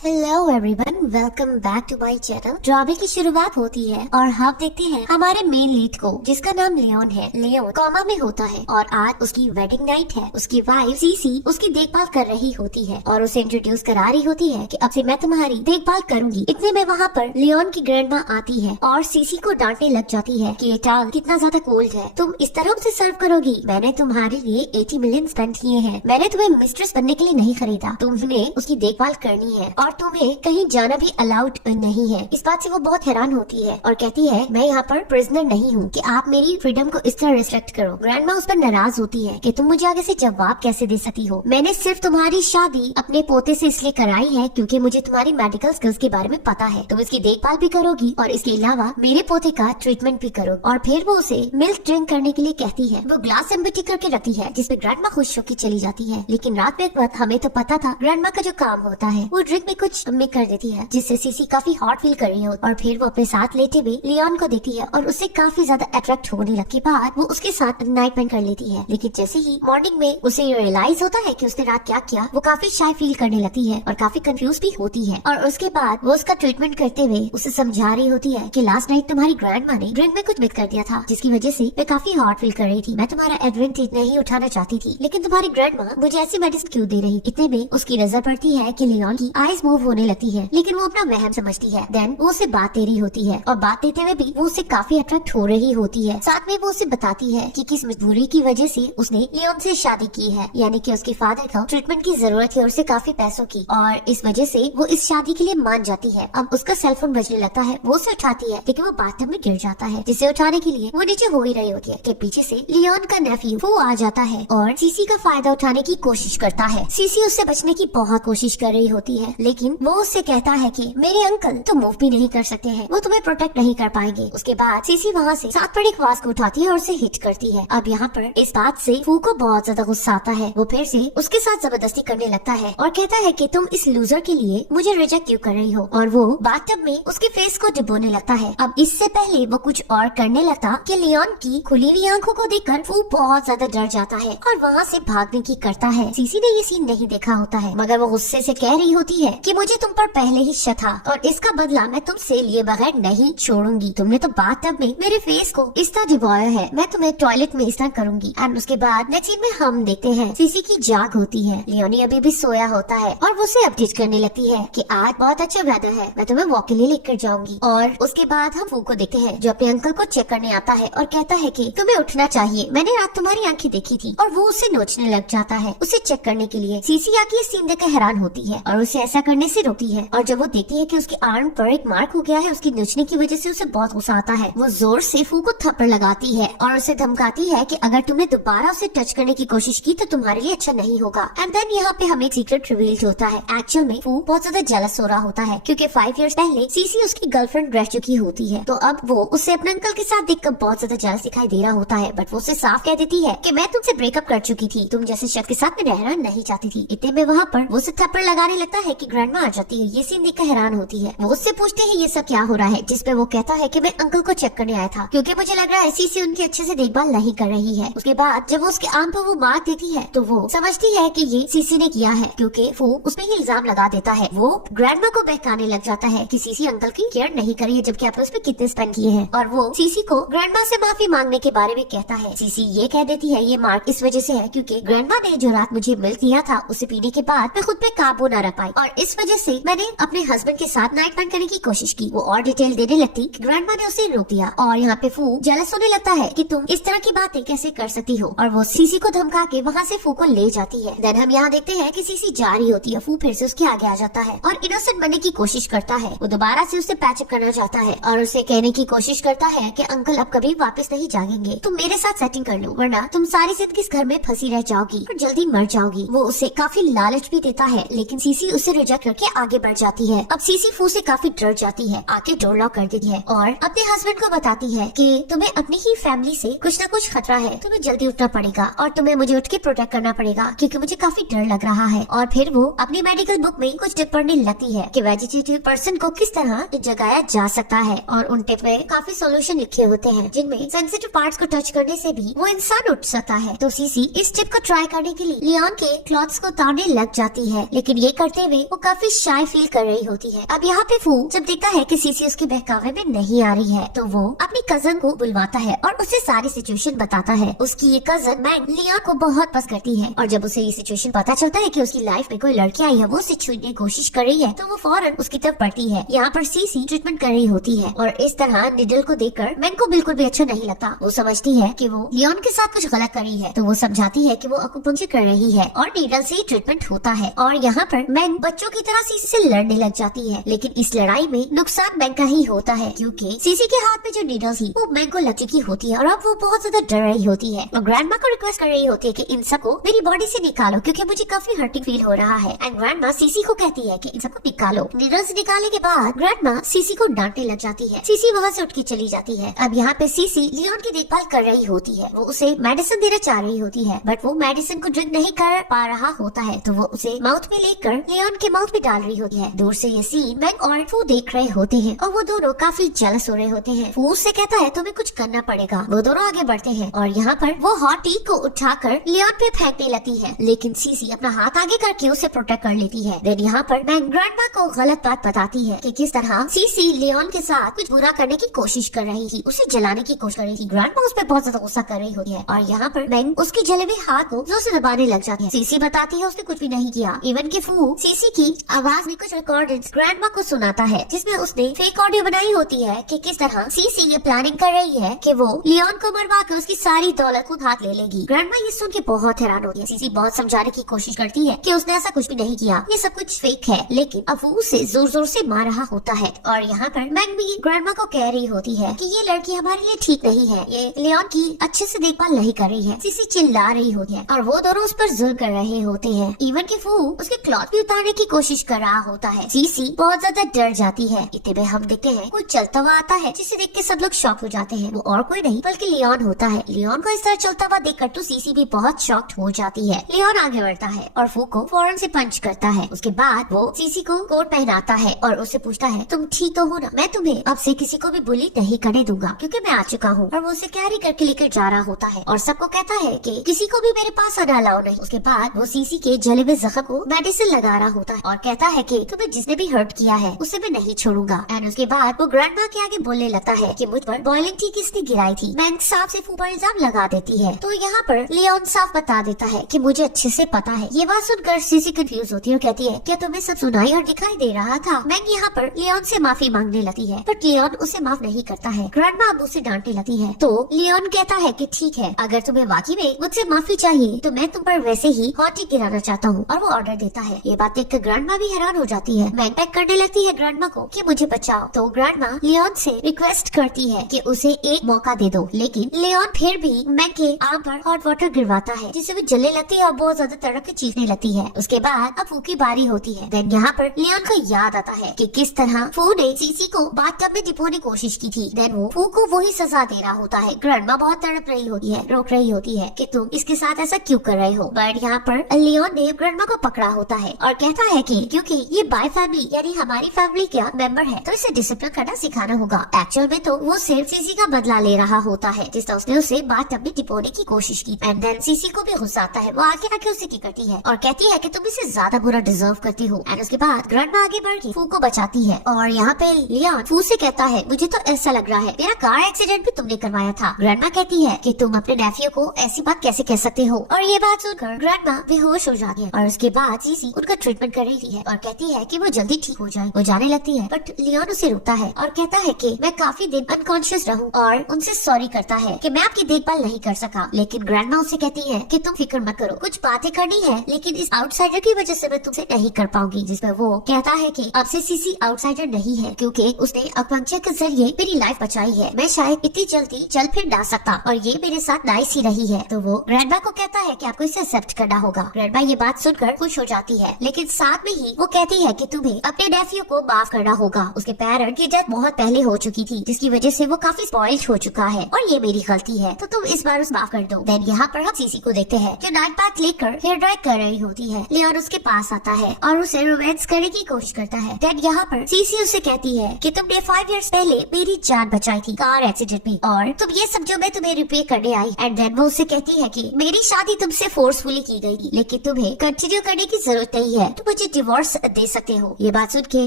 Hello everyone, welcome back to my channel. ड्रामे की शुरुआत होती है और हम देखते हैं हमारे मेन लीड को, जिसका नाम लियोन है। लियोन कोमा में होता है और आज उसकी वेडिंग नाइट है। उसकी वाइफ सीसी उसकी देखभाल कर रही होती है और उसे इंट्रोड्यूस करा रही होती है कि अब से मैं तुम्हारी देखभाल करूंगी। इतने में वहाँ पर लियोन की ग्रैंडमा आती है और सीसी को डांटने लग जाती है कि ये टाल कितना ज्यादा कोल्ड है, तुम इस तरह से सर्व करोगी। मैंने तुम्हारे लिए 80 मिलियन स्पेंड किए हैं, मैंने तुम्हें मिस्ट्रेस बनने के लिए नहीं खरीदा, तुम्हें उसकी देखभाल करनी है और तुम्हें कहीं जाना भी अलाउड नहीं है। इस बात से वो बहुत हैरान होती है और कहती है मैं यहाँ पर प्रिजनर नहीं हूँ कि आप मेरी फ्रीडम को इस तरह रिस्ट्रिक्ट करो। ग्रैंडमा उस पर नाराज होती है कि तुम मुझे आगे से जवाब कैसे दे सकती हो। मैंने सिर्फ तुम्हारी शादी अपने पोते से इसलिए कराई है क्योंकि मुझे तुम्हारी मेडिकल स्किल्स के बारे में पता है। तुम इसकी देखभाल भी करोगी और इसके अलावा मेरे पोते का ट्रीटमेंट भी करो। और फिर वो उसे मिल्क ड्रिंक करने के लिए कहती है। वो ग्लास एम्प्टी करके रखती है जिसपे ग्रैंडमा खुश होकर चली जाती है। लेकिन रात में एक बात हमें तो पता था, ग्रैंडमा का जो काम होता है वो ड्रिंक में कुछ मिक्स कर देती है जिससे सीसी काफी हॉट फील कर रही हो। और फिर वो अपने साथ लेटे हुए लियोन को देखती है और उससे काफी ज्यादा अट्रैक्ट होने लगने के बाद वो उसके साथ नाइट स्पेंड कर लेती है। लेकिन जैसे ही मॉर्निंग में उसे रियलाइज होता है कि उसने रात क्या किया, वो काफी शाय फील करने लगती है और काफी कंफ्यूज भी होती है। और उसके बाद वो उसका ट्रीटमेंट करते हुए उसे समझा रही होती है कि लास्ट नाइट तुम्हारी ग्रैंडमा ने ड्रिंक में कुछ मिक्स कर दिया था जिसकी वजह से मैं काफी हॉट फील कर रही थी। मैं तुम्हारा एडवांटेज नहीं उठाना चाहती थी, लेकिन तुम्हारी ग्रैंडमा मुझे ऐसी मेडिसिन क्यों दे रही। इतने में उसकी नजर पड़ती है कि लियोन की आईज मूव होने लगती है, लेकिन वो अपना वहम समझती है। देन वो उसे बात दे रही होती है और बात देते हुए भी वो उससे काफी अट्रैक्ट हो रही होती है। साथ में वो उसे बताती है कि किस मजबूरी की वजह से उसने लियोन से शादी की है, यानी कि उसके फादर को ट्रीटमेंट की जरूरत है और उसे काफी पैसों की, और इस वजह से वो इस शादी के लिए मान जाती है। अब उसका सेलफोन बजने लगता है, वो उसे उठाती है लेकिन वो बाथटब में गिर जाता है, जिसे उठाने के लिए वो नीचे हो ही रही होती है कि पीछे से लियोन का नेफ्यू वो आ जाता है और सीसी का फायदा उठाने की कोशिश करता है। सीसी उससे बचने की बहुत कोशिश कर रही होती है, लेकिन वो उससे कहता है कि मेरे अंकल तो मूव भी नहीं कर सकते हैं, वो तुम्हें प्रोटेक्ट नहीं कर पाएंगे। उसके बाद सीसी वहाँ से सात पड़े वास को उठाती है और उसे हिट करती है। अब यहाँ पर इस बात से फू को बहुत ज्यादा गुस्सा आता है। वो फिर से उसके साथ जबरदस्ती करने लगता है और कहता है कि तुम इस लूजर के लिए मुझे रिजेक्ट क्यों कर रही हो, और वो बाथटब में उसके फेस को डुबोने लगता है। अब इससे पहले वो कुछ और करने लगता कि लियोन की खुली हुई आंखों को देखकर फू बहुत ज्यादा डर जाता है और वहाँ से भागने की करता है। सीसी ने ये सीन नहीं देखा होता है, मगर वो गुस्से से कह रही होती है कि मुझे तुम पर पहले ही शक था और इसका बदला मैं तुमसे लिए बगैर नहीं छोड़ूंगी। तुमने तो बाथटब में मेरे फेस को इस तरह डुबोया है, मैं तुम्हें टॉयलेट में इस तरह करूंगी। एंड उसके बाद नेक्स्ट सीन में हम देखते हैं सीसी की जाग होती है। लियोनी अभी भी सोया होता है और वो उसे अपडेट करने लगती है कि आज बहुत अच्छा वेदर है, मैं तुम्हें वॉक के लिए लेकर जाऊंगी। और उसके बाद हम फू को देखते हैं जो अपने अंकल को चेक करने आता है और कहता है कि तुम्हें उठना चाहिए, मैंने रात तुम्हारी आंखें देखी थी, और वो उसे नोचने लग जाता है उसे चेक करने के लिए। सीसी आके ये सीन देखकर हैरान होती है और उसे ऐसा करने से रोकती है, और जब वो देखती है कि उसके आर्म पर एक मार्क हो गया है उसकी नोचने की वजह से, उसे बहुत गुस्सा आता है। वो जोर से फू को थप्पड़ लगाती है और उसे धमकाती है कि अगर तुमने दोबारा उसे टच करने की कोशिश की तो तुम्हारे लिए अच्छा नहीं होगा। एंड देन यहाँ पे हमें एक सीक्रेट रिवील होता है। एक्चुअल में फू बहुत ज्यादा जेलस हो रहा होता है क्योंकि 5 इयर्स पहले सीसी उसकी गर्लफ्रेंड रह चुकी होती है, तो अब वो उसे अपने अंकल के साथ देखकर बहुत ज्यादा जेलस दिखाई दे रहा होता है। बट वो उसे साफ कह देती है कि मैं तुमसे ब्रेकअप कर चुकी थी, तुम जैसे शख्स के साथ मैं रहना नहीं चाहती थी। इतने में वहाँ पर वो उसे थप्पड़ लगाने लगता है कि ग्रैंडमा आ जाती है। ये सीन देखकर हैरान होती है। वो उससे पूछते हैं ये सब क्या हो रहा है, जिसपे वो कहता है कि मैं अंकल को चेक करने आया था क्योंकि मुझे लग रहा है सीसी उनकी अच्छे से देखभाल नहीं कर रही है। उसके बाद जब वो उसके आर्म पर वो मार देती है तो वो समझती है कि ये सीसी ने किया है क्योंकि वो उसपे ही इल्जाम लगा देता है। वो ग्रैंडमा को बहकाने लग जाता है कि सीसी अंकल की केयर नहीं करी है जबकि आपने उस पे कितने स्पेंड किए हैं, और वो सीसी को ग्रैंडमा से माफी मांगने के बारे में कहता है। सीसी ये कह देती है ये मार्क इस वजह से है क्योंकि ग्रैंडमा ने जो रात मुझे मिल्क दिया था उसे पीने के बाद मैं खुद पे काबू न रख पाई और इस वजह से मैंने अपने हस्बैंड के साथ नाइट स्पेंड करने की कोशिश की। वो और डिटेल देने लगती कि ग्रैंडमा ने उसे रोक दिया और यहाँ पे फू जेलस होने लगता है कि तुम इस तरह की बातें कैसे कर सकती हो, और वो सीसी को धमका के वहाँ से फू को ले जाती है। देन हम यहाँ देखते हैं कि सीसी जा रही होती है, फू फिर से उसके आगे आ जाता है और इनोसेंट बनने की कोशिश करता है। वो दोबारा से उसे पैचअप करना चाहता है और उसे कहने की कोशिश करता है कि अंकल अब कभी वापस नहीं जागेंगे, तुम मेरे साथ सेटिंग कर लो वरना तुम सारी जिंदगी इस घर में फंसी रह जाओगी और जल्दी मर जाओगी। वो उसे काफी लालच भी देता है लेकिन सीसी उसे रिजेक्ट करके आगे बढ़ जाती है। अब सीसी फू से काफी डर जाती है, आके डोर लॉक कर देती है और अपने हस्बैंड को बताती है कि तुम्हें अपनी ही फैमिली से कुछ न कुछ खतरा है, तुम्हें जल्दी उठना पड़ेगा और तुम्हें मुझे उठ के प्रोटेक्ट करना पड़ेगा क्योंकि मुझे काफी डर लग रहा है। और फिर वो अपनी मेडिकल बुक में कुछ टिप पढ़ने लगती है कि वेजिटेटिव पर्सन को किस तरह जगाया जा सकता है, और उन टिप में काफी सोल्यूशन लिखे होते हैं जिनमें सेंसिटिव पार्ट्स को टच करने से भी वो इंसान उठ सकता है। तो सीसी इस टिप को ट्राई करने के लिए लियोन के क्लॉथ्स को उतारने लग जाती है, लेकिन ये करते हुए वो काफी शाय फील कर रही होती है। अब यहाँ पे फू जब देखता है कि सीसी उसके बहकावे में नहीं आ रही है तो वो अपनी कजन को बुलवाता है और उसे सारी सिचुएशन बताता है। उसकी ये कजन मैंग लियोन को बहुत पसंद करती है और जब उसे ये सिचुएशन पता चलता है कि उसकी लाइफ में कोई लड़की आई है वो उसे छूने की कोशिश कर रही है तो वो फौरन उसकी तरफ बढ़ती है। यहाँ पर सीसी ट्रीटमेंट कर रही होती है और इस तरह निडल को देखकर मैंग को बिल्कुल भी अच्छा नहीं लगता। वो समझती है कि वो लियोन के साथ कुछ गलत कर रही है तो वो समझाती है कि वो अकुपंक्चर कर रही है और नीडल से ट्रीटमेंट होता है। और यहाँ पर मैंग बच्चों की तरह सीसी से लड़ने लग जाती है, लेकिन इस लड़ाई में नुकसान मैंग का ही होता है क्योंकि सीसी के हाथ में जो नीडल थी वो मैंग को लग चुकी होती है और अब वो बहुत ज्यादा डर रही होती है और ग्रैंडमा को रिक्वेस्ट कर रही होती है कि इन सबको मेरी बॉडी से निकालो क्योंकि मुझे काफी हर्टिंग फील हो रहा है। एंड ग्रैंडमा सीसी को कहती है कि इन सबको निकालो। नीडल से निकालने के बाद ग्रैंडमा सीसी को डांटने लग जाती है। सीसी वहाँ से उठ के चली जाती है। अब यहाँ पे सीसी लियोन की देखभाल कर रही होती है। वो उसे मेडिसिन देना चाह रही होती है बट वो मेडिसिन को ड्रिंक नहीं कर पा रहा होता है तो वो उसे माउथ में लेकर लियोन के माउथ में डाल रही होती है। दूर से ये सीन मैंग और फू देख रहे होते हैं और वो दोनों काफी जेलस हो रहे होते हैं। फू उससे कहता है तुम्हें कुछ करना पड़ेगा। वो दोनों आगे बढ़ते हैं और यहाँ पर वो हॉट टी को उठाकर लियोन पे फेंकने लगती है, लेकिन सीसी अपना हाथ आगे करके उसे प्रोटेक्ट कर लेती है। देन यहाँ पर मैंग ग्रैंडमा को गलत बात बताती है कि किस तरह सीसी लियोन के साथ कुछ बुरा करने की कोशिश कर रही थी, उसे जलाने की कोशिश कर रही थी। ग्रैंडमा उस पर बहुत ज्यादा गुस्सा कर रही होती है और यहाँ पर मैंग उसकी जले हुए हाथ को जोर से दबाने लग जाती है। सीसी बताती है उसने कुछ भी नहीं किया। इवन कि फू सीसी की आवाज में कुछ रिकॉर्डिंग्स ग्रैंडमा को सुनाता है जिसमें उसने फेक ऑडियो बनाई होती है कि किस तरह सीसी ये प्लानिंग कर रही है कि वो लियोन को मरवा कर उसकी सारी दौलत खुद हाथ ले लेगी। ग्रैंडमा ये सुन के बहुत हैरान होती है। सीसी बहुत समझाने की कोशिश करती है कि उसने ऐसा कुछ भी नहीं किया, ये सब कुछ फेक है, लेकिन अब वो उसे जोर जोर से मार रहा होता है। और यहाँ पर मैंग भी ग्रैंडमा को कह रही होती है कि ये लड़की हमारे लिए ठीक नहीं है, ये लियोन की अच्छे से देखभाल नहीं कर रही है। सीसी चिल्ला रही होती है और वो दोनों उस पर जुल्म कर रहे होते हैं। इवन कि फू उसके क्लॉथ भी उतारने की कोशिश कर रहा होता है। सीसी बहुत ज्यादा डर जाती है। इतने में हम देखते हैं कोई चलता हुआ आता है जिसे देख के सब लोग शॉक हो जाते हैं। वो और कोई नहीं बल्कि लियोन होता है। लियोन को इस तरह चलता हुआ देखकर तो सीसी भी बहुत शॉक्ड हो जाती है। लियोन आगे बढ़ता है और फू को फौरन से पंच करता है। उसके बाद वो सीसी को कोट पहनाता है और उससे पूछता है तुम ठीक तो हो ना, मैं तुम्हें अब से किसी को भी बुली नहीं करने दूंगा क्योंकि मैं आ चुका हूँ। और वो उसे कैरी करके लेकर जा रहा होता है और सबको कहता है कि किसी को भी मेरे पास आना अलाउ नहीं। उसके बाद वो सीसी के जले हुए जख्म को मेडिसिन लगा रहा होता है और कहता है कि तुम्हें जिसने भी हर्ट किया है उसे मैं नहीं छोड़ूंगा। एंड उसके बाद वो ग्रैंडमा के आगे बोलने लगता है कि मुझ पर बॉइलिंग टी किसने गिराई थी। मैंग साफ से फू पर इल्जाम लगा देती है तो यहाँ पर लियोन साफ बता देता है कि मुझे अच्छे से पता है। ये बात सुनकर सीसी कंफ्यूज होती है और कहती है क्या तुम्हें सब सुनाई और दिखाई दे रहा था। मैंग यहाँ पर लियोन से माफी मांगने लगती है बट लियोन उसे माफ नहीं करता है। ग्रैंडमा अब उसे डांटने लगती है तो लियोन कहता है कि ठीक है, अगर तुम्हें वाकई में मुझसे माफी चाहिए तो मैं तुम पर वैसे ही हॉट टी गिराना चाहता हूँ। और वो ऑर्डर देता है। ये बात देखकर ग्रैंडमा भी हैरान हो जाती है। मैंग पैक करने लगती है ग्रैंडमा को कि मुझे बचाओ तो ग्रैंडमा लियोन से रिक्वेस्ट करती है कि उसे एक मौका दे दो, लेकिन लियोन फिर भी मैंग के आम पर हॉट वाटर गिरवाता है जिससे वो जलने लगती है और बहुत ज्यादा तड़प के चीखने लगती है। उसके बाद अब फू की बारी होती है। देन यहाँ पर लियोन को याद आता है कि किस तरह फू ने सीसी को बाथटब में डिपोने की कोशिश की थी। देन वो फू को वही सजा दे रहा होता है। ग्रैंडमा बहुत तड़प रही होती है, रोक रही होती है कि तुम इसके साथ ऐसा क्यों कर रहे हो। बट यहाँ पर लियोन ने ग्रैंडमा को पकड़ा होता है और कहता है कि क्योंकि ये बाय फैमिली यानी हमारी फैमिली का मेंबर है तो इसे डिसिप्लिन करना सिखाना होगा। एक्चुअल में तो वो सिर्फ सीसी का बदला ले रहा होता है जिस तरह उसने उसे बाथटब में डिपोने की कोशिश की। एंड देन सीसी को भी गुस्सा आता है। वो आगे आके उसे करती है और कहती है कि तुम इसे ज्यादा बुरा डिजर्व करती हो। एंड उसके बाद ग्रैंडमा आगे बढ़ के फू को बचाती है और यहाँ पे लियोन फू से कहता है मुझे तो ऐसा लग रहा है मेरा कार एक्सीडेंट भी तुमने करवाया था। ग्रैंडमा कहती है कि तुम अपने नेफ्यू को ऐसी बात कैसे कह सकते हो। और ये बात सुनकर ग्रैंडमा बेहोश हो जाती है और उसके बाद सीसी उनका ट्रीटमेंट कर रही है और कहती है कि वो जल्दी ठीक हो जाए। वो जाने लगती है बट लियोन उसे रोकता है और कहता है कि मैं काफी दिन अनकॉन्शियस रहूं और उनसे सॉरी करता है कि मैं आपकी देखभाल नहीं कर सका। लेकिन ग्रैंडमा उसे कहती है कि तुम फिक्र मत करो, कुछ बातें करनी है लेकिन इस आउटसाइडर की वजह से मैं तुमसे नहीं कर पाऊंगी। जिसमें वो कहता है कि अब से सीसी आउटसाइडर नहीं है क्योंकि उसने अकुपंक्चर के जरिए मेरी लाइफ बचाई है। मैं शायद इतनी जल्दी चल फिर ना सकता और ये मेरे साथ नाइस ही रही है। तो वो ग्रैंडमा को कहता है कि आपको इसे एक्सेप्ट करना होगा। ग्रैंडमा ये बात सुनकर खुश हो जाती है लेकिन साथ में ही वो कहती है कि तुम्हें अपने नेफ्यू को माफ करना होगा। उसके पेरेंट की डेथ बहुत पहले हो चुकी थी जिसकी वजह से वो काफी स्पॉइल्ड हो चुका है और ये मेरी गलती है तो तुम इस बार उस माफ कर दो। देन यहाँ पर हम सीसी को देखते हैं जो नाइट बाथ लेकर हेयर ड्राई कर रही होती है। लियोन उसके पास आता है और उसे रोमांस करने की कोशिश करता है। देन यहाँ पर सीसी उसे कहती है कि तुमने 5 इयर्स पहले मेरी जान बचाई थी कार एक्सीडेंट में और तुम ये समझो मैं तुम्हें रिपेयर करने आई। एंड देन वो उसे कहती है कि मेरी शादी तुमसे फोर्सफुली की गई थी लेकिन तुम्हें कंटिन्यू करने की जरूरत नहीं है, तो मुझे डिवोर्स दे सकते हो। ये बात सुन के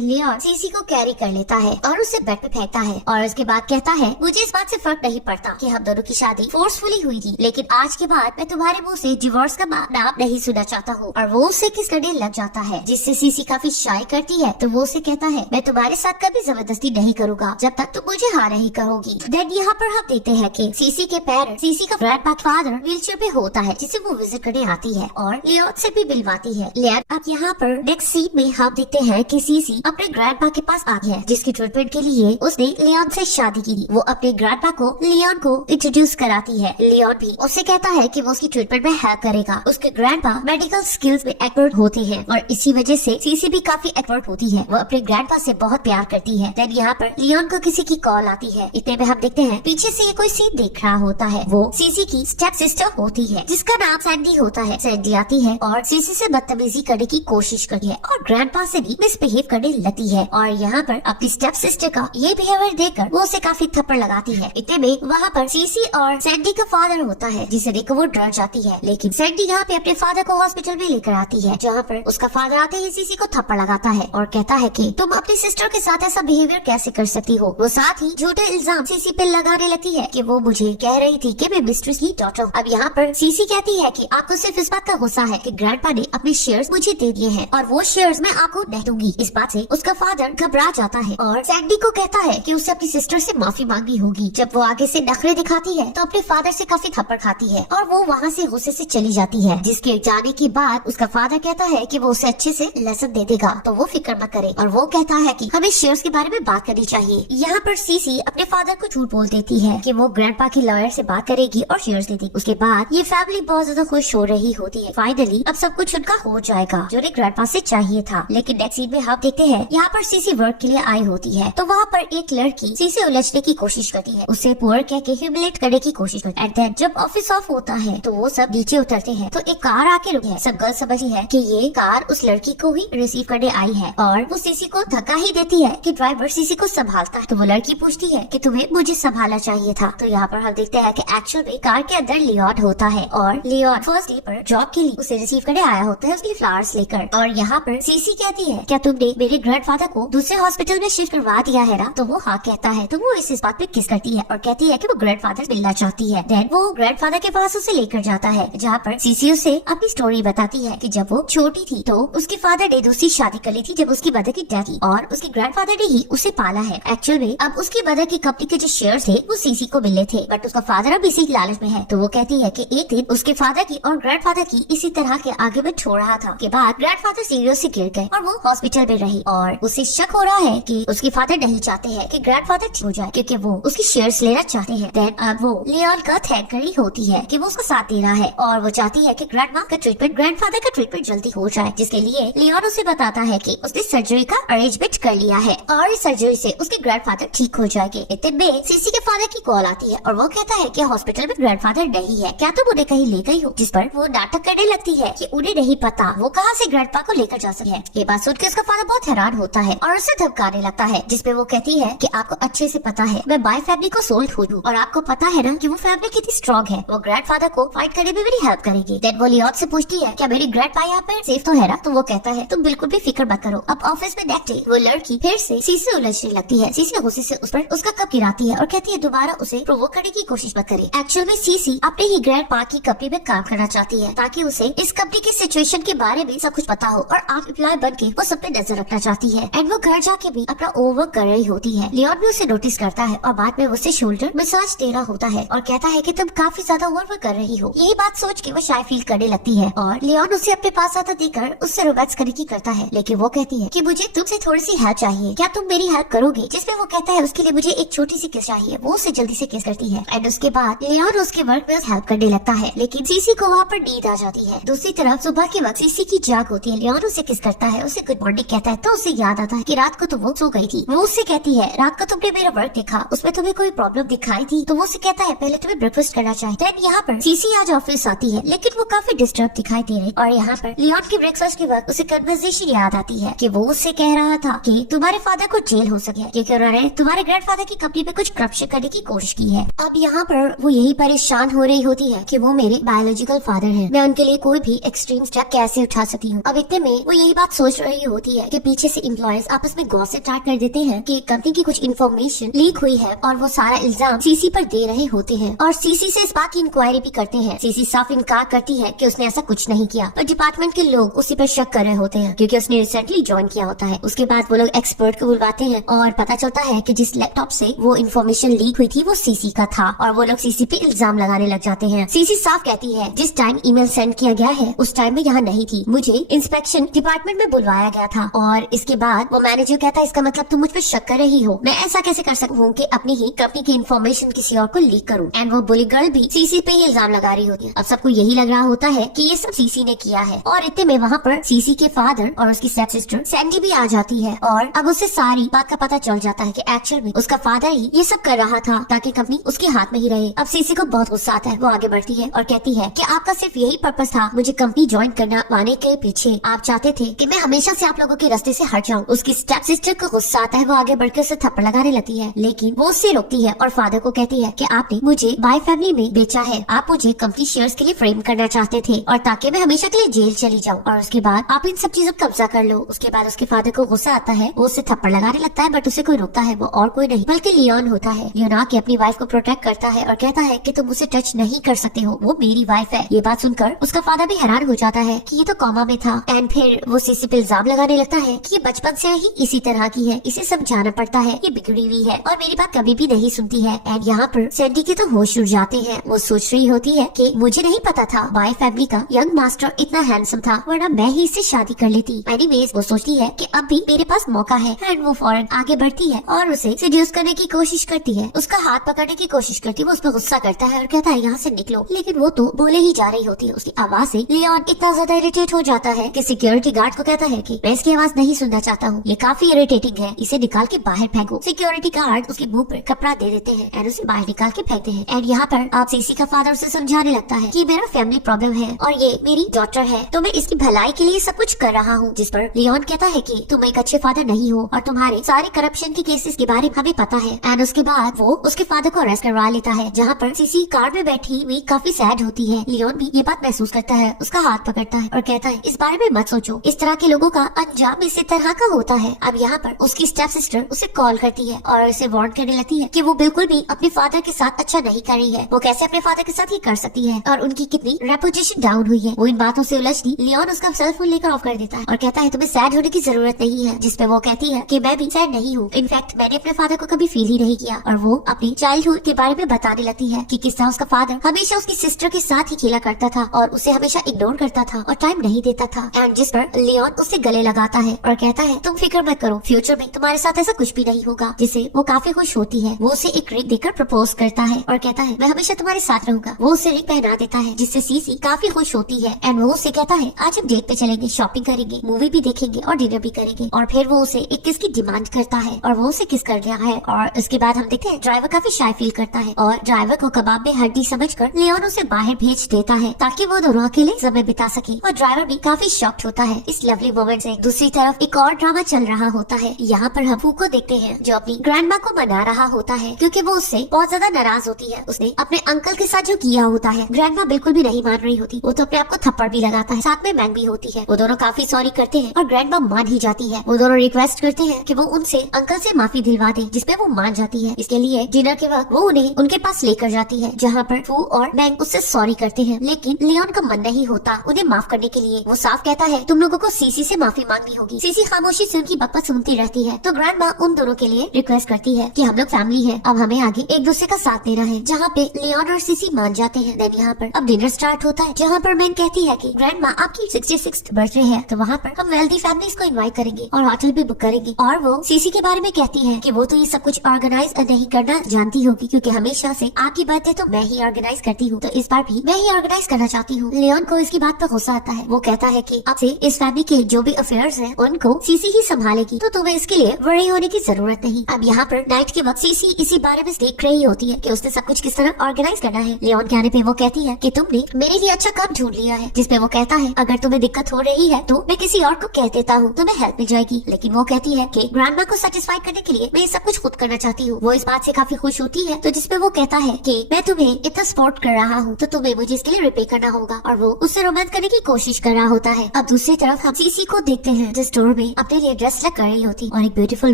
लियोन सीसी को कैरी कर लेता है और उसे बेड पे फेंकता है और उसके बाद कहता है मुझे इस बात से फर्क नहीं पड़ता कि हम दोनों की शादी फोर्सफुली हुई थी, लेकिन आज के बाद मैं तुम्हारे मुंह से डिवोर्स का नाम नहीं सुनना चाहता हूँ। और वो उसे किस करने लग जाता है, जिससे सीसी काफी शाय करती है। तो वो उसे कहता है मैं तुम्हारे साथ कभी जबरदस्ती नहीं करूँगा जब तक तुम मुझे हाँ नहीं कहोगी। देन यहाँ पर हम देखते हैं कि सीसी के पेरेंट्स सीसी का ग्रैंडफादर व्हीलचेयर पे होता है जिसे वो विजिट करने आती है और लियोन से भी मिलवाती है। लियोन अब यहाँ पर नेक्स्ट सीन में हम देखते हैं कि सीसी अपने ग्रैंडपा के पास आती है जिसकी ट्रीटमेंट के लिए उसने लियोन से शादी की थी। वो अपने ग्रैंडपा को लियोन को इंट्रोड्यूस कराती है। लियोन भी उससे कहता है कि वो उसकी ट्रीटमेंट में हेल्प करेगा। उसके ग्रैंडपा मेडिकल स्किल्स में एक्सपर्ट होते हैं और इसी वजह से सीसी भी काफी एक्सपर्ट होती है। वो अपने ग्रैंडपा से बहुत प्यार करती है। देन यहाँ पर लियोन को किसी की कॉल आती है। इतने में हम देखते हैं पीछे से ये कोई सीन देख रहा होता है। वो सीसी की स्टेप सिस्टर होती है जिसका नाम सैंडी होता है। सैंडी आती है और सीसी से बदतमीजी करने की कोशिश करती है और ग्रैंडपा से भी मिसबिहेव करने लगती है और यहाँ पर अपनी स्टेप सिस्टर का ये बिहेवियर देखकर वो उसे काफी थप्पड़ लगाती है। इतने में वहाँ पर सीसी और सैंडी का फादर होता है जिसे देखकर वो डर जाती है, लेकिन सैंडी यहाँ पे अपने फादर को हॉस्पिटल में लेकर आती है जहाँ पर उसका फादर आते ही सीसी को थप्पड़ लगाता है और कहता है कि तुम अपनी सिस्टर के साथ ऐसा बिहेवियर कैसे कर सकती हो। वो साथ ही झूठे इल्जाम सीसी पे लगाने लगती है कि वो मुझे कह रही थी कि मैं मिस्ट्रेस की डॉटर। अब यहाँ पर सीसी कहती है कि आपको सिर्फ इस बात का गुस्सा है कि ग्रैंडपा ने अपने शेयर्स मुझे दे दिए हैं और वो शेयर्स मैं आपको नहीं दूंगी। इस बात से उसका फादर घबरा जाता है और सैंडी को कहता है कि उसे अपनी सिस्टर से माफी मांगनी होगी। जब वो आगे से नखरे दिखाती है तो अपने फादर से काफी थप्पड़ खाती है और वो वहाँ से गुस्से से चली जाती है। जिसके जाने के बाद उसका फादर कहता है कि वो उसे अच्छे से लेसन दे देगा, तो वो फिक्र मत करे। और वो कहता है कि हमें शेयर्स के बारे में बात करनी चाहिए। यहाँ पर सीसी अपने फादर को झूठ बोल देती है कि वो ग्रैंडपा की लॉयर से बात करेगी और शेयर्स दे देगी। उसके बाद ये फैमिली बहुत ज्यादा खुश हो रही होती है। फाइनली अब सब कुछ उनका हो जाएगा जो ग्रैंडपा से चाहिए था। लेकिन नेक्स्ट सीन में हम देखते हैं यहाँ पर सीसी वर्क के लिए आई होती है तो वहाँ पर एक लड़की सीसी उलझने की कोशिश करती है, उसे पुअर कह के ह्यूमिलेट करने की कोशिश करती है। एंड देन जब ऑफिस ऑफ होता है तो वो सब नीचे उतरते हैं तो एक कार आके रुकी है। सब गर्ल समझी है कि ये कार उस लड़की को ही रिसीव करने आई है और वो सीसी को धक्का ही देती है कि ड्राइवर सीसी को संभालता है। तो वो लड़की पूछती है कि तुम्हें मुझे संभालना चाहिए था। तो यहाँ पर हम देखते हैं कि एक्चुअल में कार के अंदर लियोन होता है और लियोन फर्स्ट डे पर जॉब के लिए उसे रिसीव करने आया होता है उसके फ्लावर्स लेकर। और यहाँ पर सीसी कहती है क्या तुमने मेरे ग्रैंडफादर को दूसरे हॉस्पिटल में शिफ्ट करवा दिया है ना। तो वो हाँ कहता है। तो वो इस बात पे किस करती है और कहती है कि वो ग्रैंडफादर मिलना चाहती है। देन वो ग्रैंडफादर के पास उसे लेकर जाता है जहाँ पर सीसी उसे अपनी स्टोरी बताती है कि जब वो छोटी थी तो उसके फादर ने दूसरी शादी कर ली थी जब उसकी मदर की डेथ थी और उसके ग्रैंडफादर ने ही उसे पाला है। एक्चुअल में अब उसकी मदर की कंपनी के जो शेयर्स थे वो सीसी को मिले थे बट उसका फादर अब इसी लालच में है। तो वो कहती है कि एक दिन उसके फादर की और ग्रैंडफादर की इसी तरह के आगे में छोड़ रहा था। के बाद ग्रैंडफादर सीरियस से गिर गए और वो हॉस्पिटल में रही और उसे शक हो रहा है कि उसके फादर नहीं चाहते हैं कि ग्रैंडफादर ठीक हो जाए क्योंकि वो उसकी शेयर्स लेना चाहते हैं। देन अब वो लियोन का थैंक कर रही होती है कि वो उसका साथ दे रहा है और वो चाहती है कि ग्रैंडफादर का ट्रीटमेंट जल्दी हो जाए, जिसके लिए लियोन उसे बताता है कि उसने सर्जरी का अरेंजमेंट कर लिया है और इस सर्जरी से उसके ग्रैंडफादर ठीक हो जाएंगे। इतने में सीसी के फादर की कॉल आती है और वो कहता है कि हॉस्पिटल में ग्रैंडफादर नहीं है, क्या तुम उन्हें कहीं ले गई हो। जिस पर वो नाटक करने लगती है कि उन्हें नहीं पता वो कहाँ से ग्रैंडपा को लेकर जा सकते हैं। ये बात सुनकर उसका फादर बहुत हैरान होता है और उसे धमकाने लगता है, जिसपे वो कहती है कि आपको अच्छे से पता है मैं बाय फैमिली को सोल्ड हूँ और आपको पता है ना कि वो फैमिली कितनी स्ट्रॉन्ग है, वो ग्रैंडफादर को फाइट करने में मेरी हेल्प करेगी। देन वो लियोन से पूछती है क्या मेरी ग्रैंडपा यहाँ पर सेफ तो है ना। तो वो कहता है तुम बिल्कुल भी फिक्र मत करो। अब ऑफिस में नेक्स्ट डे वो लड़की फिर से सीसी से उलझने लगती है। सीसी गुस्से से उस पर उसका कप गिराती है और कहती है दोबारा उसे प्रोवोक करने की कोशिश मत करे। एक्चुअल में सीसी अपने ही ग्रैंडपा की कंपनी में काम करना चाहती है ताकि उसे इस कंपनी की सिचुएशन के बारे में सब कुछ पता हो और आप एम्प्लॉय बन के वो सब पे नजर रखना चाहती है। एंड वो घर जाके भी अपना ओवरवर्क कर रही होती है। लियोन भी उसे नोटिस करता है और बाद में उसे शोल्डर मसाज दे रहा होता है और कहता है कि तुम काफी ज्यादा ओवरवर्क कर रही हो। यही बात सोच के वो शाय फील करने लगती है और लियोन उसे अपने पास आता देकर उससे रोमांस करने की करता है, लेकिन वो कहती है कि मुझे तुमसे थोड़ी सी हेल्प चाहिए, क्या तुम मेरी हेल्प करोगे। जिसपे वो कहता है उसके लिए मुझे एक छोटी सी किस चाहिए। वो उसे जल्दी से किस करती है एंड उसके बाद लियोन उसके वर्क में हेल्प करने लगता है, लेकिन सीसी को वहाँ पर नींद आ जाती है। दूसरी तरफ सुबह के वक्त सीसी की जाग होती है। लियोन उसे किस करता है, उसे गुड मॉर्निंग कहता है तो उसे याद आता है कि रात को तो वो सो गई थी। वो उससे कहती है रात को तुमने मेरा वर्क देखा, उसमें तुम्हें कोई प्रॉब्लम दिखाई थी। तो वो उसे कहता है पहले तुम्हें ब्रेकफास्ट करना चाहिए। देन यहाँ पर सीसी आज ऑफिस आती है लेकिन वो काफी डिस्टर्ब दिखाई दे रही और यहाँ पर लियोन के ब्रेकफास्ट के वक्त उसे कन्वर्सेशन याद आती है कि वो उससे कह रहा था कि तुम्हारे फादर को जेल हो सके क्योंकि उन्होंने तुम्हारे ग्रैंडफादर की कंपनी पे कुछ करप्शन करने की कोशिश की है। अब यहाँ पर वो यही परेशान हो रही होती है कि वो मेरे बायोलॉजिकल फादर है, मैं उनके लिए कोई भी एक्सट्रीम स्टेप कैसे उठा सकती हूँ। अब इतने में वो यही बात सोच रही होती है कि पीछे से एम्प्लॉयज आपस में गॉसिप स्टार्ट कर देते हैं कि कंपनी की कुछ इन्फॉर्मेशन लीक हुई है और वो सारा इल्जाम सीसी पर दे रहे होते हैं और सीसी से इस बात की इंक्वायरी भी करते हैं। सीसी साफ इनकार करती है कि उसने ऐसा कुछ नहीं किया, पर डिपार्टमेंट के लोग उसी पर शक कर रहे होते हैं क्योंकि उसने रिसेंटली ज्वाइन किया होता है। उसके बाद वो लोग एक्सपर्ट को बुलवाते हैं और पता चलता है कि जिस लैपटॉप से वो इन्फॉर्मेशन लीक हुई थी वो सीसी का था और वो लोग सीसी पे इल्जाम लगाने लग जाते हैं। सीसी साफ कहती है जिस टाइम ईमेल सेंड किया गया है उस टाइम में यहाँ नहीं थी, मुझे इंस्पेक्शन डिपार्टमेंट में बुलवाया गया था। और इसके बाद वो मैनेजर कहता है इसका मतलब तुम मुझ पर शक कर रही हो, मैं ऐसा कैसे कर सकूं कि अपनी ही कंपनी की इन्फॉर्मेशन किसी और को लीक करूं। एंड वो बुली गर्ल भी सीसी पे ही इल्जाम लगा रही होती है। अब सबको यही लग रहा होता है कि ये सब सीसी ने किया है और इतने में वहाँ पर सीसी के फादर और उसकी स्टेप सिस्टर सैंडी भी आ जाती है और अब उससे सारी बात का पता चल जाता है कि एक्चुअल में उसका फादर ही ये सब कर रहा था ताकि कंपनी उसके हाथ में ही रहे। अब सीसी को बहुत गुस्सा आता है, वो आगे बढ़ती है और कहती है कि आपका सिर्फ यही पर्पस था मुझे कंपनी ज्वाइन करना पाने के पीछे, आप चाहते थे कि मैं हमेशा से आप लोगों के रास्ते से हट जाऊं। उसकी स्टेप सिस्टर को गुस्सा आता है, वो आगे बढ़कर उसे थप्पड़ लगाने लगती है लेकिन वो उससे रोकती है और फादर को कहती है कि आपने मुझे बाय फैमिली में बेचा है, आप मुझे कंपनी शेयर्स के लिए फ्रेम करना चाहते थे और ताकि मैं हमेशा के लिए जेल चली जाऊं और उसके बाद आप इन सब चीजों पर कब्जा कर लो। उसके बाद उसके फादर को गुस्सा आता है, वो उसे थप्पड़ लगाने लगता है बट उसे कोई रोकता है वो और कोई नहीं बल्कि लियोन होता है। लियोन आके अपनी वाइफ को प्रोटेक्ट करता है और कहता है कि तुम उसे टच नहीं कर सकते हो, वो मेरी वाइफ है। ये बात सुनकर उसका फादर भी हैरान हो जाता है कि ये तो कॉमा में था। एंड फिर वो सीसी पे इल्जाम लगाने लगता है कि ये बचपन से ही इसी तरह की है, इसे समझाना पड़ता है, ये बिगड़ी हुई है और मेरी बात कभी भी नहीं सुनती है। एंड यहाँ पर सैंडी के तो होश उड़ जाते हैं, वो सोच रही होती है कि मुझे नहीं पता था बाय फैमिली का यंग मास्टर इतना हैंडसम था, वरना मैं ही इससे शादी कर लेती। एनीवेज वो सोचती है कि अब भी मेरे पास मौका है एंड वो फौरन आगे बढ़ती है और उसे सेड्यूस करने की कोशिश करती है, उसका हाथ पकड़ने की कोशिश करती है। वो उस पर गुस्सा करता है और कहता है यहाँ से निकलो, लेकिन वो तो बोले ही जा रही होती है। उसकी आवाज से लियोन इतना ज्यादा इरिटेट हो जाता है कि सिक्योरिटी गार्ड को कहता है कि मैं इसकी आवाज नहीं सुनना चाहता हूँ, ये काफी इरिटेटिंग है, इसे निकाल के बाहर फेंको। सिक्योरिटी गार्ड उसके मुंह पर कपड़ा दे देते हैं एंड उसे बाहर निकाल के फेंकते हैं। एंड यहाँ पर आप सीसी का फादर उसे समझाने लगता है कि मेरा फैमिली प्रॉब्लम है और ये मेरी डॉटर है तो मैं इसकी भलाई के लिए सब कुछ कर रहा हूँ। जिस पर लियोन कहता है कि तुम एक अच्छे फादर नहीं हो और तुम्हारे सारे करप्शन के केसेस के बारे में हमें पता है। एंड उसके बाद वो उसके फादर को अरेस्ट करवा लेता है, जहाँ पर सीसी कार में बैठी हुई काफी सैड होती है। लियोन भी ये बात महसूस करता है, उसका हाथ पकड़ता है और कहता है इस बारे में मत सोचो, इस तरह के लोगों का अंजाम इसी तरह का होता है। अब यहाँ पर उसकी स्टेप सिस्टर उसे कॉल करती है और उसे वार्न करने लगती है कि वो बिल्कुल भी अपने फादर के साथ अच्छा नहीं कर रही है, वो कैसे अपने फादर के साथ ये कर सकती है और उनकी कितनी रेपुटेशन डाउन हुई है। वो इन बातों से उलझती लियोन उसका सेल फोन लेकर ऑफ कर देता है और कहता है तुम्हें सैड होने की जरूरत नहीं है। जिस पे वो कहती है कि मैं भी सैड नहीं हूँ, इनफैक्ट मैंने अपने फादर को कभी फील ही नहीं किया। और वो अपनी चाइल्डहुड के बारे में बताने लगती है कि किस तरह उसका फादर हमेशा उसकी सिस्टर के साथ ही खेला करता था और उसे हमेशा इग्नोर करता था और टाइम नहीं देता था। एंड जिस पर लियोन उससे गले लगाता है और कहता है तुम फिक्र मत करो, फ्यूचर में तुम्हारे साथ ऐसा कुछ भी नहीं होगा। जिसे वो काफी खुश होती है। वो उसे एक रिंग देकर प्रपोज करता है और कहता है मैं हमेशा तुम्हारे साथ रहूंगा। वो उसे रिंग पहना देता है जिससे सीसी काफी खुश होती है। एंड वो उसे कहता है आज हम डेट पे चलेंगे, शॉपिंग करेंगे, मूवी भी देखेंगे और डिनर भी करेंगे। और फिर वो उसे एक किस की डिमांड करता है और वो उसे किस कर रहा है। और उसके बाद हम देखते हैं ड्राइवर काफी शाय फील करता है और ड्राइवर को कबाब में हड्डी समझकर लियोन उसे बाहर भेज देता है ताकि वो दोनों अकेले समय बिता सके। और ड्राइवर भी काफी शॉक्ड होता है इस लवली मोमेंट से। दूसरी तरफ एक और ड्रामा चल रहा होता है। यहाँ पर हम फू को देखते हैं जो अपनी ग्रैंडमा को मना रहा होता है क्योंकि वो उससे बहुत ज्यादा नाराज होती है। उसने अपने अंकल के साथ जो किया होता है ग्रैंडमा बिल्कुल भी नहीं मान रही होती। वो तो अपने आप को थप्पड़ भी लगाता है, साथ में मैंग भी होती है। वो दोनों काफी सॉरी करते हैं और ग्रैंडमा मान ही जाती है। वो दोनों रिक्वेस्ट करते हैं कि वो उनसे अंकल से माफी दिलवा दे, जिसपे वो मान जाती है। इसके लिए डिनर के वक्त वो उन्हें उनके पास लेकर जाती है जहाँ पर फू और मैंग उससे सॉरी करते हैं। लेकिन लियोन का मन नहीं होता उन्हें माफ करने के लिए। वो साफ कहता है तुम लोगों को सीसी से माफी मांगनी होगी। सीसी खामोशी से उनकी बकवास सुनती रहती है। तो ग्रैंडमा उन दोनों के लिए रिक्वेस्ट करती है कि हम लोग फैमिली है, अब हमें आगे एक दूसरे का साथ देना है, जहाँ पे लियोन और सीसी मान जाते हैं। देन यहाँ पर अब डिनर स्टार्ट होता है जहाँ पर मैंग कहती है कि ग्रैंडमा आपकी 66th बर्थडे है तो वहाँ पर हम वेल्दी फैमिलीज को इनवाइट करेंगे और होटल भी बुक करेंगे। और वो सीसी के बारे में कहती है कि वो तो ये सब कुछ ऑर्गेनाइज नहीं करना जानती होगी क्योंकि हमेशा से आपकी बर्थडे तो मैं ही ऑर्गेनाइज करती हूँ, तो इस बार भी मैं ही ऑर्गेनाइज करना चाहती हूँ। लियोन को इसकी बात पर गुस्सा आता है। वो कहता है कि अब से इस फैमिली के जो भी अफेयर्स हैं उनको सीसी ही संभालेगी, तो तुम्हें इसके लिए वरी होने की जरूरत नहीं। अब यहाँ पर नाइट के वक्त सीसी इसी बारे में देख रही होती है कि उसने सब कुछ किस तरह ऑर्गेनाइज करना है। लियोन के आने पे वो कहती है कि तुमने मेरे लिए अच्छा काम ढूंढ लिया है। जिसपे वो कहता है अगर तुम्हें दिक्कत हो रही है तो मैं किसी और को कह देता हूँ, तुम्हें हेल्प मिल जाएगी। लेकिन वो कहती है कि ग्रैंडमा को सेटिस्फाई करने के लिए मैं ये सब कुछ खुद करना चाहती हूँ। वो इस बात से काफी खुश होती है। तो जिसपे वो कहता है कि मैं तुम्हें इतना सपोर्ट कर रहा हूँ तो तुम्हें मुझे इसके लिए रिपे करना होगा। और वो उससे रोमांस करने की कोशिश कर रहा होता है। अब दूसरी दूसरी तरफ हम सीसी को देखते हैं जो स्टोर में अपने लिए ड्रेस सेलेक्ट कर रही होती और एक ब्यूटीफुल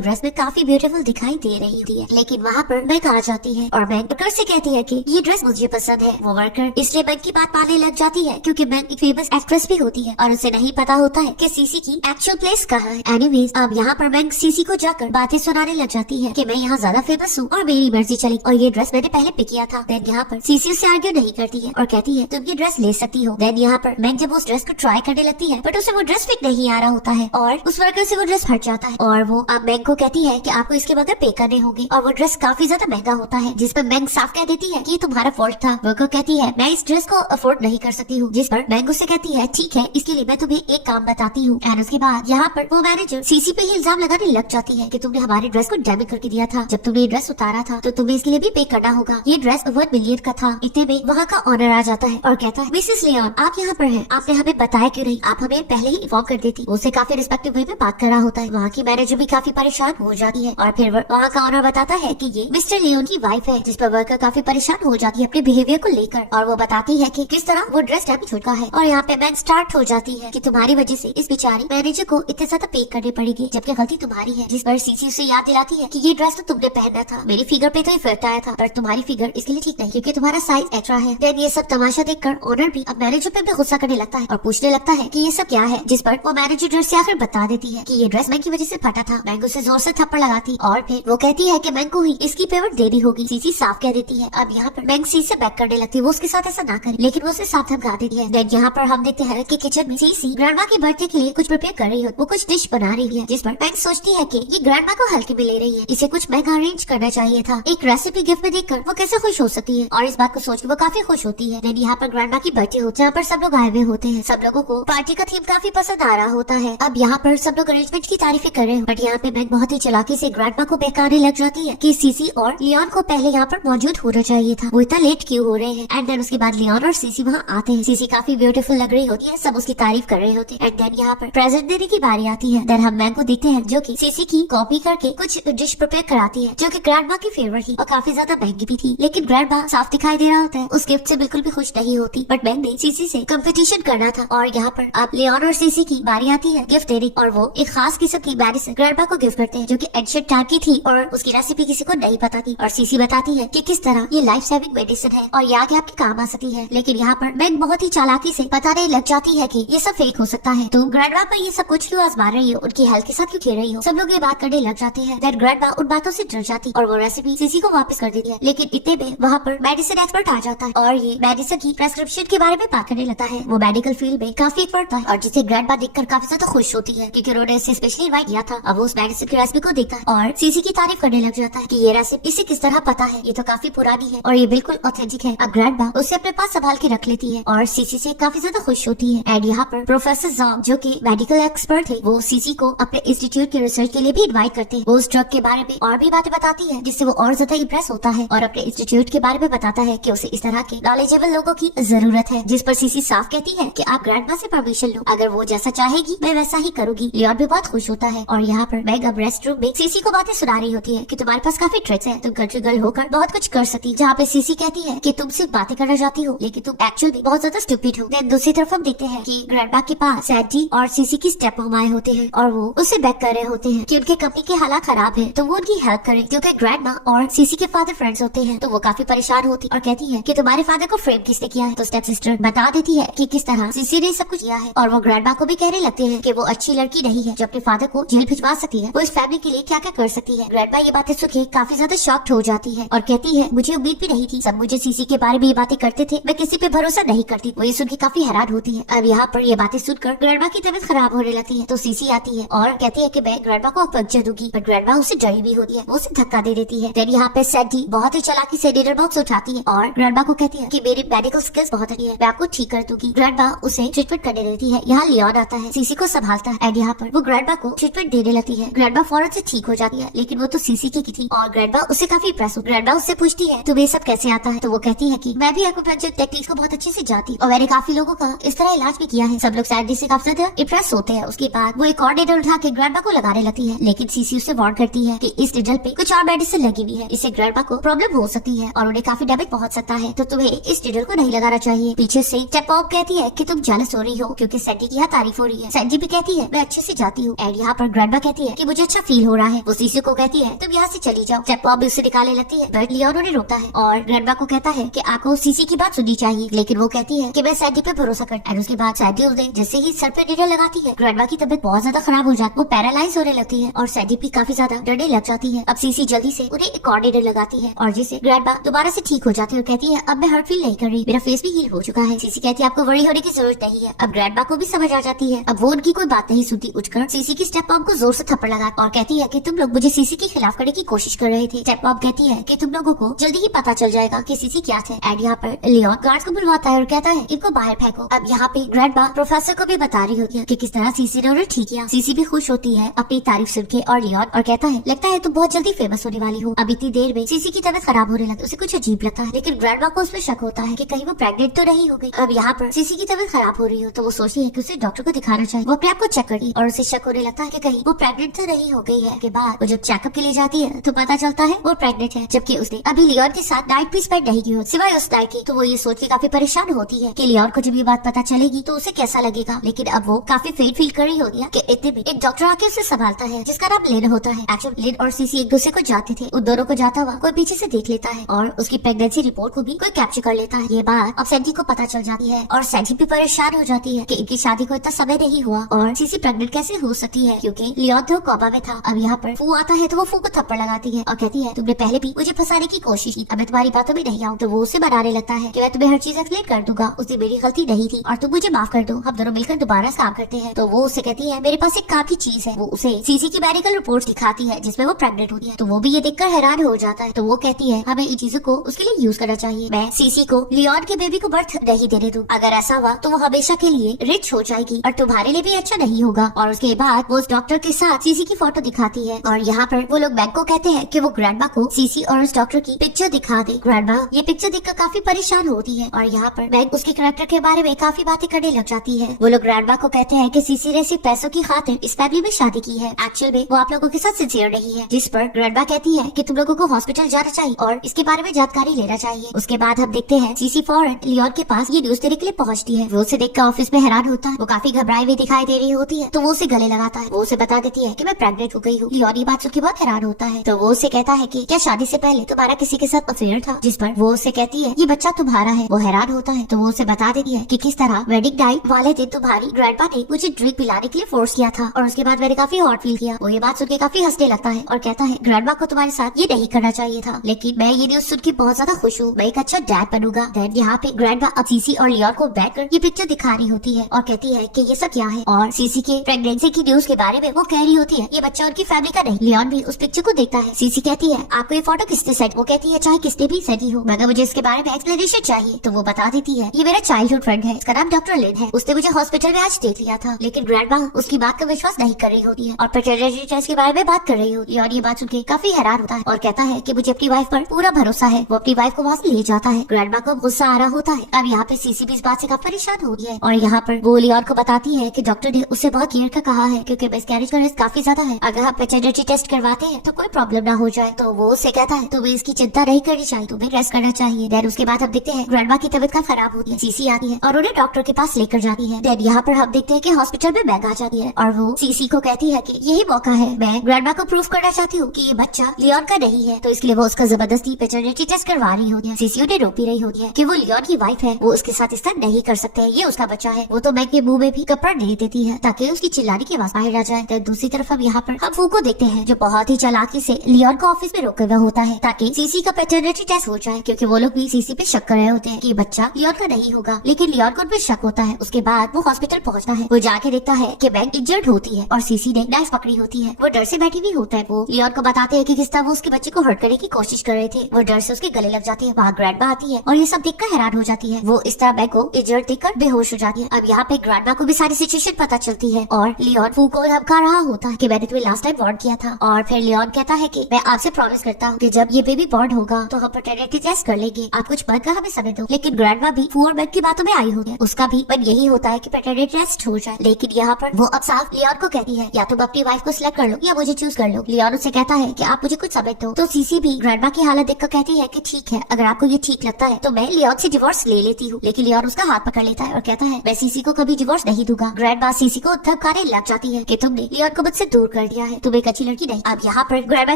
ड्रेस में काफी ब्यूटीफुल दिखाई दे रही होती है। लेकिन वहाँ पर मैग आ जाती है और मैग वर्कर से कहती है कि ये ड्रेस मुझे पसंद है। वो वर्कर इसलिए मैग की बात मानने लग जाती है क्योंकि मैग एक फेमस एक्ट्रेस भी होती है और उसे नहीं पता होता है कि सीसी की एक्चुअल प्लेस कहाँ है। एनीवेज अब यहाँ पर मैग सीसी को जाकर बातें सुनाने लग जाती है कि मैं यहाँ ज्यादा फेमस हूँ और मेरी मर्जी चली और ये ड्रेस मैंने पहले पिक किया था। देन यहाँ पर सीसी उससे आर्ग्यू नहीं करती है और कहती है तुम ये ड्रेस ले सकती हो। देन यहाँ पर मैग जब उस ड्रेस को ट्राई करने लगती है बट उसे वो ड्रेस फिट नहीं आ रहा होता है और उस वर्कर से वो ड्रेस हट जाता है और वो अब मैग को कहती है कि आपको इसके बगैर पे करने होंगे और वो ड्रेस काफी ज्यादा महंगा होता है। जिस पर मैग साफ कह देती है कि ये तुम्हारा फॉल्ट था। वर्कर कहती है मैं इस ड्रेस को अफोर्ड नहीं कर सकती हूँ। जिस पर मैग उससे कहती है ठीक है इसके लिए मैं तुम्हें एक काम बताती हूँ। एंड उसके बाद यहाँ पर वो मैनेजर सीसी पे ही इल्जाम लगाने लग जाती है कि तुमने हमारी ड्रेस को डैमेज करके दिया था। जब तुमने ये ड्रेस उतारा था तो तुम्हें इसके लिए भी पे करना होगा। ये ड्रेस 1 मिलियन का था। इतने में वहाँ का ऑनर आ जाता है और कहता है मिसेस लियोन आप यहाँ पर हैं, आपने हमें बताया क्यों नहीं, आप हमें पहले ही इन्फॉर्म कर देती। उसे काफी रिस्पेक्टिव वे में बात कर रहा होता है। वहाँ की मैनेजर भी काफी परेशान हो जाती है और फिर वहाँ का ऑनर बताता है कि ये मिस्टर लियोन की वाइफ है। जिस पर वर्कर काफी परेशान हो जाती है अपने बिहेवियर को लेकर और वो बताती है कि किस तरह वो ड्रेस डैमेज चुका है। और यहाँ पे मैग स्टार्ट हो जाती है कि तुम्हारी वजह से इस बेचारी मैनेजर को इतने ज्यादा पे करनी पड़ेगी जबकि गलती तुम्हारी है। जिस पर सीसी उसे याद दिलाती है कि ये ड्रेस तो तुमने पहना था, मेरी फिगर पे तो ये फिट आया था पर तुम्हारी फिगर इसके लिए ठीक नहीं क्योंकि तुम्हारा साइज एक्स्ट्रा है। देन ये सब तमाशा देखकर ओनर भी अब मैनेजर पे भी गुस्सा करने लगता है और पूछने लगता है कि ये सब क्या है। जिस पर वो मैनेजर ड्रेस से आकर बता देती है कि ये ड्रेस मैग की वजह से फटा था। मैग उसे जोर से थप्पड़ लगाती और फिर वो कहती है कि मैग को ही इसकी पेमेंट देनी होगी। सीसी साफ कह देती है। अब यहाँ पर मैग सीसी से बैक करने लगती है, वो उसके साथ ऐसा ना करे लेकिन वो उसे साफ धमका देती है। देन यहाँ पर हम देखते हैं कि किचन में सीसी ग्रैंडमा की बर्थडे के लिए कुछ प्रिपेयर कर रही हो, वो कुछ डिश बना रही है। जिस पर मैग सोचती है कि ये ग्रैंडमा को हल्के में ले रही है, इसे कुछ महंगा अरेंज करना चाहिए था। एक रेसिपी गिफ्ट में देखकर वो कैसे खुश हो सकती है और इस बात को सोच वो काफी खुश होती है। देन यहाँ पर ग्रैंडमा की बर्थडे होती है जहाँ पर सब लोग आए हुए होते हैं। सब लोगों को पार्टी का थीम काफी पसंद आ रहा होता है। अब यहाँ पर सब लोग अरेंजमेंट की तारीफें कर रहे हैं बट यहाँ पे मैग बहुत ही चालाकी से ग्रैंडमा को बहकाने लग जाती है कि सीसी और लियोन को पहले यहाँ पर मौजूद होना चाहिए था, वो इतना लेट क्यों हो रहे हैं। एंड देन उसके बाद लियोन और सीसी वहाँ आते हैं। सीसी काफी ब्यूटीफुल लग रही होती है, सब उसकी तारीफ कर रहे होते हैं। एंड देन यहाँ पर प्रेजेंट देने की बारी आती है। देन हम मैग को देखते हैं जो कि सीसी की कॉपी करके कुछ डिश प्रिपेयर कराती है जो कि ग्रैंडमा की फेवरेट थी और काफी ज्यादा महंगी भी थी। लेकिन ग्रैंडमा साफ दिखाई दे रहा होता है, उस गिफ्ट से बिल्कुल भी खुश नहीं होती बट मैग ने सीसी से कंपटीशन करना था। और यहाँ पर अब लियोन और सीसी की बारी आती है गिफ्ट देने और वो एक खास किस्म की मेडिसिन ग्रैंडमा को गिफ्ट करते हैं जो कि एंशिएंट टाइम की थी और उसकी रेसिपी किसी को नहीं पता थी। और सीसी बताती है कि किस तरह ये लाइफ सेविंग मेडिसिन है और ये आगे आपके काम आ सकती है। लेकिन यहाँ पर मैग बहुत ही चालाकी से बताने लग जाती है कि ये सब फेक हो सकता है, तुम ग्रैंडमा पर ये सब कुछ क्यों आजमा रही हो, उनकी हेल्थ के साथ क्यों खेल रही हो। सब लोग ये बात करने लग जाते हैं। देन ग्रैंडमा उन बातों से डर जाती और वो रेसिपी सीसी को वापस कर देती है। लेकिन इतने में वहाँ पर मेडिसिन एक्सपर्ट आ जाता है और ये मेडिसिन की प्रेस्क्रिप्शन के बारे में बात करने लगता है। वो मेडिकल फील्ड में काफी एक्सपर्ट था और जिसे ग्रैंडमा देखकर काफी ज्यादा खुश होती है क्योंकि उन्होंने इसे स्पेशली इनवाइट किया था। अब वो उस मेडिसिन की रेसिपी को देखता है और सीसी की तारीफ करने लग जाता है कि ये रेसिपी इसे किस तरह पता है, ये तो काफी पुरानी है और ये बिल्कुल ऑथेंटिक है। अब ग्रैंडमा उसे अपने पास संभाल के रख लेती है और सीसी से काफी ज्यादा खुश होती है। एंड यहाँ पर प्रोफेसर ज़ोंग जो कि मेडिकल एक्सपर्ट थे वो सीसी को अपने इंस्टीट्यूट के रिसर्च के लिए भी इनवाइट करते हैं। वो उस ड्रग के बारे में और भी बातें बताती है जिससे वो और ज्यादा इम्प्रेस होता है और अपने इंस्टीट्यूट के बारे में बताता है कि उसे इस तरह के नॉलेजेबल लोगों की जरूरत है। जिस पर सीसी साफ कहती है कि आप ग्रैंडमा से परमिशन लो, अगर वो जैसा चाहेगी मैं वैसा ही करूंगी। लियोन भी बहुत खुश होता है और यहाँ पर मैग अब रेस्ट रूम में सीसी को बातें सुना रही होती है कि तुम्हारे पास काफी ट्रिक्स है, तुम कंट्री गर्ल होकर बहुत कुछ कर सकती। जहाँ पे सीसी कहती है कि तुम सिर्फ बातें करना चाहती हो लेकिन तुम एक्चुअली में बहुत ज्यादा स्टूपिड हो। देन दूसरी तरफ हम देखते हैं कि ग्रैंडमा के पास सैंडी और सीसी की स्टेप मॉम आए होते हैं और वो उसे बैक कर रहे होते हैं कि उनके कंपनी के हालात खराब है तो वो उनकी हेल्प करे। क्योंकि ग्रैंडमा और सीसी के फादर फ्रेंड्स होते हैं तो वो काफी परेशान होती और कहती है कि तुम्हारे फादर को फ्रेम किसने किया है। तो स्टेप सिस्टर बता देती है कि किस तरह सीसी ने सब कुछ किया है और वो ग्रैंडमा को भी कहने लगते हैं कि वो अच्छी लड़की नहीं है जो अपने फादर को जेल भिजवा सकती है, वो इस फैमिली के लिए क्या क्या कर सकती है। ग्रैंडमा ये बातें सुन के काफी ज्यादा शॉक्ड हो जाती है और कहती है मुझे उम्मीद भी नहीं थी, सब मुझे सीसी के बारे में ये बातें करते थे, मैं किसी पे भरोसा नहीं करती। वो ये सुन के काफी हैरान होती है। अब यहाँ पर ये बातें सुनकर ग्रैंडमा की तबीयत खराब होने लगती है तो सीसी आती है और कहती है कि मैं ग्रैंडमा को पंक्चर दूंगी पर ग्रैंडमा उसे डरी भी होती है, वो उसे धक्का दे देती है। फिर यहाँ पे सैंडी बहुत ही चालाकी से डिनर बॉक्स उठाती है और ग्रैंडमा को कहती है कि मेरी मेडिकल स्किल्स बहुत अच्छी है, मैं आपको ठीक कर दूंगी। ग्रैंडमा उसे ट्रीटमेंट करने देती है। यहाँ लियोन आता है, सीसी को संभालता है एंड यहाँ पर वो ग्रैंडमा को ट्रीटमेंट देने लगती है। ग्रैंडमा फौरन से ठीक हो जाती है लेकिन वो तो सीसी की थी और ग्रैंडमा उससे काफी इम्प्रेस हो। ग्रैंडमा उससे पूछती है तुम्हें सब कैसे आता है तो वो कहती है कि मैं भी एक्यूपंक्चर टेक्निक्स को बहुत अच्छे से जानती और मैंने काफी लोगों का इस तरह इलाज भी किया है। सब लोग सैंडी से काफी ज्यादा इम्प्रेस होते हैं। उसके बाद वो एक और निडल उठा के ग्रैंडमा को लगाने लगती है लेकिन सीसी उससे वार्न करती है कि इस निडल पे कुछ और मेडिसिन लगी हुई है, इससे ग्रैंडमा को प्रॉब्लम हो सकती है और उन्हें काफी डैमेज पहुंच सकता है तो तुम्हें इस निडल को नहीं लगाना चाहिए। पीछे से स्टेप मॉम कहती है कि तुम जेलस हो रही हो क्योंकि सैंडी सैंडी की यहाँ तारीफ हो रही है। सैंडी भी कहती है मैं अच्छे से जाती हूँ। एंड यहाँ पर ग्रैंडमा कहती है कि मुझे अच्छा फील हो रहा है। वो सीसी को कहती है तुम यहाँ से चली जाओ। स्टेपमॉम भी उसे निकालने लगती है, बट लियोन उन्हें रोकता है और ग्रैंडमा को कहता है कि आपको सीसी की बात सुननी चाहिए, लेकिन वो कहती है कि मैं सैंडी पे भरोसा कर। एंड उसके बाद सैंडी उसे जैसे ही सर पे निडर लगाती है, ग्रैंडमा की तबीयत बहुत ज्यादा खराब हो जाती है। वो पैरालाइज होने लगती है और सैंडी भी काफी ज्यादा डरने लग जाती है। अब सीसी जल्दी से उन्हें एक और निडर लगाती है और जिससे ग्रैंडमा दोबारा से ठीक हो जाती है और कहती है अब मैं हर्ट फील नहीं कर रही, मेरा फेस भी हील हो चुका है। सीसी कहती है आपको वरी होने की जरूरत नहीं है। अब ग्रैंडमा को भी समझ आ जाती है। अब वो उनकी कोई बात नहीं सुनती, उठकर सीसी की स्टेपमॉम को जोर से थप्पड़ लगा और कहती है कि तुम लोग मुझे सीसी के खिलाफ करने की कोशिश कर रहे थे। स्टेपमॉम कहती है कि तुम लोगों को जल्दी ही पता चल जाएगा कि सीसी क्या थे। एंड यहाँ पर लियोन गार्ड्स को बुलवाता है और कहता है इनको बाहर फेंको। अब यहाँ पे ग्रैंडमा प्रोफेसर को भी बता रही होती है कि किस तरह सीसी ने उन्हें ठीक किया। सीसी भी खुश होती है अपनी तारीफ सुन के और लियोन और कहता है लगता है तुम बहुत जल्दी फेमस होने वाली हो। अब इतनी देर में सीसी की तबीयत खराब होने लगती है, उसे कुछ अजीब लगता है, लेकिन ग्रैंडमा को उसमें शक होता है कि कहीं वो प्रेग्नेंट तो नहीं हो गई। अब यहाँ पर सीसी की तबीयत खराब हो रही हो तो वो सोचती है कि उसे डॉक्टर को दिखाना चाहिए। वो अपने आप को चेक करती और उसे शक होने लगता है कि कहीं वो प्रेग्नेंट तो नहीं हो गई है। के बाद वो जब चेकअप के लिए जाती है तो पता चलता है वो प्रेग्नेंट है, जबकि उसने अभी लियोन के साथ नाइट भी स्पेंड नहीं की हो सिवाय उस नाइट की। तो वो ये सोच के काफी परेशान होती है कि लियोन को जब ये बात पता चलेगी तो उसे कैसा लगेगा। लेकिन अब वो काफी फेड फील कर रही होती है कि इतने में एक डॉक्टर आके उसे संभालता है जिसका नाम लिन होता है। एक्चुअली लिन और सीसी एक दूसरे को जानते थे। उन दोनों को जाता हुआ कोई पीछे से देख लेता है और उसकी प्रेगनेंसी रिपोर्ट को भी कोई कैप्चर कर लेता है। ये बात अब सैंडी को पता चल जाती है और सैंडी भी परेशान हो जाती है कि इनकी शादी को इतना समय नहीं हुआ और सीसी प्रेग्नेंट कैसे हो सकती है, क्योंकि लियोन तो कोमा में था। अब यहाँ पर फू आता है तो वो फू को थप्पड़ लगाती है और कहती है तुमने पहले भी मुझे फंसाने की कोशिश की, अब मैं तुम्हारी बातों में नहीं आऊँ। तो वो उसे बनाने लगता है कि मैं तुम्हें हर चीज एक्सप्लेन कर दूंगा, उससे मेरी गलती नहीं थी और तुम मुझे माफ कर दो, हम दोनों मिलकर दोबारा काम करते हैं। तो वो उसे कहती है मेरे पास एक काम की चीज है। वो उसे सीसी की मेडिकल रिपोर्ट दिखाती है जिसमें वो प्रेग्नेंट होती है। तो वो भी ये देखकर हैरान हो जाता है। तो वो कहती है हमें इन चीजों को उसके लिए यूज करना चाहिए। मैं सीसी को लियोन के बेबी को बर्थ नहीं देने दूं। अगर ऐसा हुआ तो वो हमेशा के लिए रिच हो जाएगी और तुम्हारे लिए भी अच्छा नहीं होगा। और उसके बाद वो उस डॉक्टर के साथ सीसी की फोटो दिखाती है और यहाँ पर वो लोग बैंक को कहते हैं कि वो ग्रैंडमा को सीसी और उस डॉक्टर की पिक्चर दिखा दे। ग्रैंडमा ये पिक्चर देखकर काफी परेशान होती है और यहाँ पर बैंक उसके कैरेक्टर के बारे में काफी बातें करने लग जाती है। वो लोग ग्रैंडमा को कहते हैं कि सीसी ने सिर्फ पैसों की खातिर इस फैमिली में शादी की है, एक्चुअल में वो आप लोगों के साथ सिंसियर नहीं है। जिस पर ग्रैंडमा कहती है कि तुम लोगों को हॉस्पिटल जाना चाहिए और इसके बारे में जानकारी लेना चाहिए। उसके बाद हम देखते हैं सीसी फौरन लियोन के पास ये न्यूज देने के लिए पहुंचती है। वो उसे देखकर ऑफिस में हैरान होता है। वो काफी घबराई हुई दिखाई दे रही होती है तो वो उसे गले लगाता है। वो उसे बता देती है कि मैं प्रेग्नेंट हो गई हूँ। लियोन ये बात सुन के बहुत हैरान होता है। तो वो उसे कहता है कि क्या शादी से पहले तुम्हारा किसी के साथ अफेयर था, जिस पर वो उसे कहती है ये बच्चा तुम्हारा है। वो हैरान होता है तो वो उसे बता देती है कि किस तरह वेडिंग नाइट वाले दिन तुम्हारी ग्रैंडपा ने मुझे ड्रिंक पिलाने के लिए फोर्स किया था और उसके बाद मैंने काफी हॉट फील किया। वो ये बात सुन के काफी हंसने लगता है और कहता है ग्रैंडपा को तुम्हारे साथ ये नहीं करना चाहिए था, लेकिन मैं ये न्यूज सुन के बहुत ज्यादा खुश हूँ, मैं एक अच्छा डैड बनूंगा। देन यहाँ पे ग्रैंडपा अब सीसी और लियोन को बैठकर ये पिक्चर दिखा रही होती है और कहती है कि ये सब क्या है और सीसी के प्रेगनेंसी की न्यूज के बारे में वो कह रही होती है ये बच्चा उनकी फैमिली का नहीं। लियोन भी उस पिक्चर को देखता है। सीसी कहती है आपको ये फोटो किसने सेंड? वो कहती है चाहे किसने भी सेंड ही हो, मगर मुझे इसके बारे में एक्सप्लेनेशन चाहिए। तो वो बता देती है ये मेरा चाइल्डहुड फ्रेंड है, इसका नाम डॉक्टर लिन है, उसने मुझे हॉस्पिटल में आज देख लिया था। लेकिन ग्रैंडमा उसकी बात का विश्वास नहीं कर रही होती है और पैटर्निटी टेस्ट के बारे में बात कर रही होती है और ये बात सुन के काफी हैरान होता है और कहता है कि मुझे अपनी वाइफ पर पूरा भरोसा है। वो अपनी वाइफ को वहाँ से ले जाता है। ग्रैंडमा को गुस्सा आ रहा होता है। अब यहाँ पे सीसी भी इस बात से काफी परेशान होती है और यहाँ पर वो लियोन को बताती है कि डॉक्टर ने उससे बहुत केयर का कहा है क्योंकि मिसकैरेज का रिस्क काफी ज्यादा है, अगर हम पैटर्निटी टेस्ट करवाते हैं तो कोई प्रॉब्लम ना हो जाए। तो वो उससे कहता है तुम्हें इसकी चिंता नहीं करनी चाहिए, तुम्हें रेस्ट करना चाहिए। देन उसके बाद हम देखते हैं ग्रैंडमा की तबीयत का खराब होती है। सीसी आती है और उन्हें डॉक्टर के पास लेकर जाती है। देन यहाँ पर हम देखते हैं कि हॉस्पिटल में मैग आ जाती है और वो सीसी को कहती है कि यही मौका है, मैं ग्रैंडमा को प्रूफ करना चाहती हूँ कि ये बच्चा लियोन का नहीं है। तो इसके लिए वो उसका जबरदस्ती पैटर्निटी टेस्ट करवा रही होती है। सीसी उन्हें रोक भी रही होती है कि वो लियोन की वाइफ है, वो उसके साथ इस तरह नहीं कर सकते, ये उसका बच्चा है। वो तो मैग के मुंह में भी कपड़ा दे देती है ताकि उसकी चिल्लाने की आवाज बाहर आ जाए। तो दूसरी तरफ अब यहाँ पर हम फू को देखते हैं जो बहुत ही चालाकी से लियोन को ऑफिस में रोका हुआ होता है ताकि सीसी का पैटर्निटी टेस्ट हो जाए, क्योंकि वो लोग भी सीसी पे शक कर रहे होते हैं कि बच्चा लियोन का नहीं होगा। लेकिन लियोन को भी शक होता है। उसके बाद वो हॉस्पिटल पहुंचता है। वो जाके देखता है कि मैग इंजर्ड होती है और सीसी ने नाइफ पकड़ी होती है। वो डर से बैठी हुई होता है। वो लियोन को बताते हैं कि किस तरह वो उसके बच्चे को हर्ट करने की कोशिश कर रहे थे। वो डर से उसके गले लग जाती है। वहाँ ग्रैंडमा आती है और ये सब देखकर हैरान हो जाती है। वो इस तरह मैग को इंजर्ड देखकर बेहोश हो जाती है। अब यहाँ पे ग्रैंडमा को भी सारी सिचुएशन पता चलती है और लियोन फू को धमका रहा होता है कि मैंने तुम्हें लास्ट टाइम वार्न किया था। और फिर लियोन कहता है कि मैं आपसे प्रॉमिस करता हूँ कि जब ये बेबी बॉर्न होगा तो हम पैटर्निटी टेस्ट कर लेंगे, आप कुछ मत कर हमें समय दो। लेकिन ग्रैंडमा भी फू और मैग की बातों में आई होती है। उसका भी मन यही होता है कि पैटर्निटी टेस्ट हो जाए। लेकिन यहाँ पर वो अब साफ लियोन को कहती है या तुम अपनी वाइफ को सिलेक्ट कर लो या मुझे चूज कर लो। लियोन उससे कहता है कि आप मुझे कुछ समय दो। तो सीसी भी ग्रैंडमा की हालत देखकर कहती है कि ठीक है, अगर आपको ये ठीक लगता है तो मैं लियोन से डिवोर्स ले लेती हूँ। लेकिन लियोन उसका हाथ पकड़ लेता है और कहता है मैं सीसी को कभी कभी डिवोर्स नहीं दूंगा। ग्रैंडमा सीसी को धमकाने लग जाती है कि तुमने लियोन को मुझसे दूर कर दिया है, तुम एक अच्छी लड़की नहीं। अब यहाँ पर ग्रैंडमा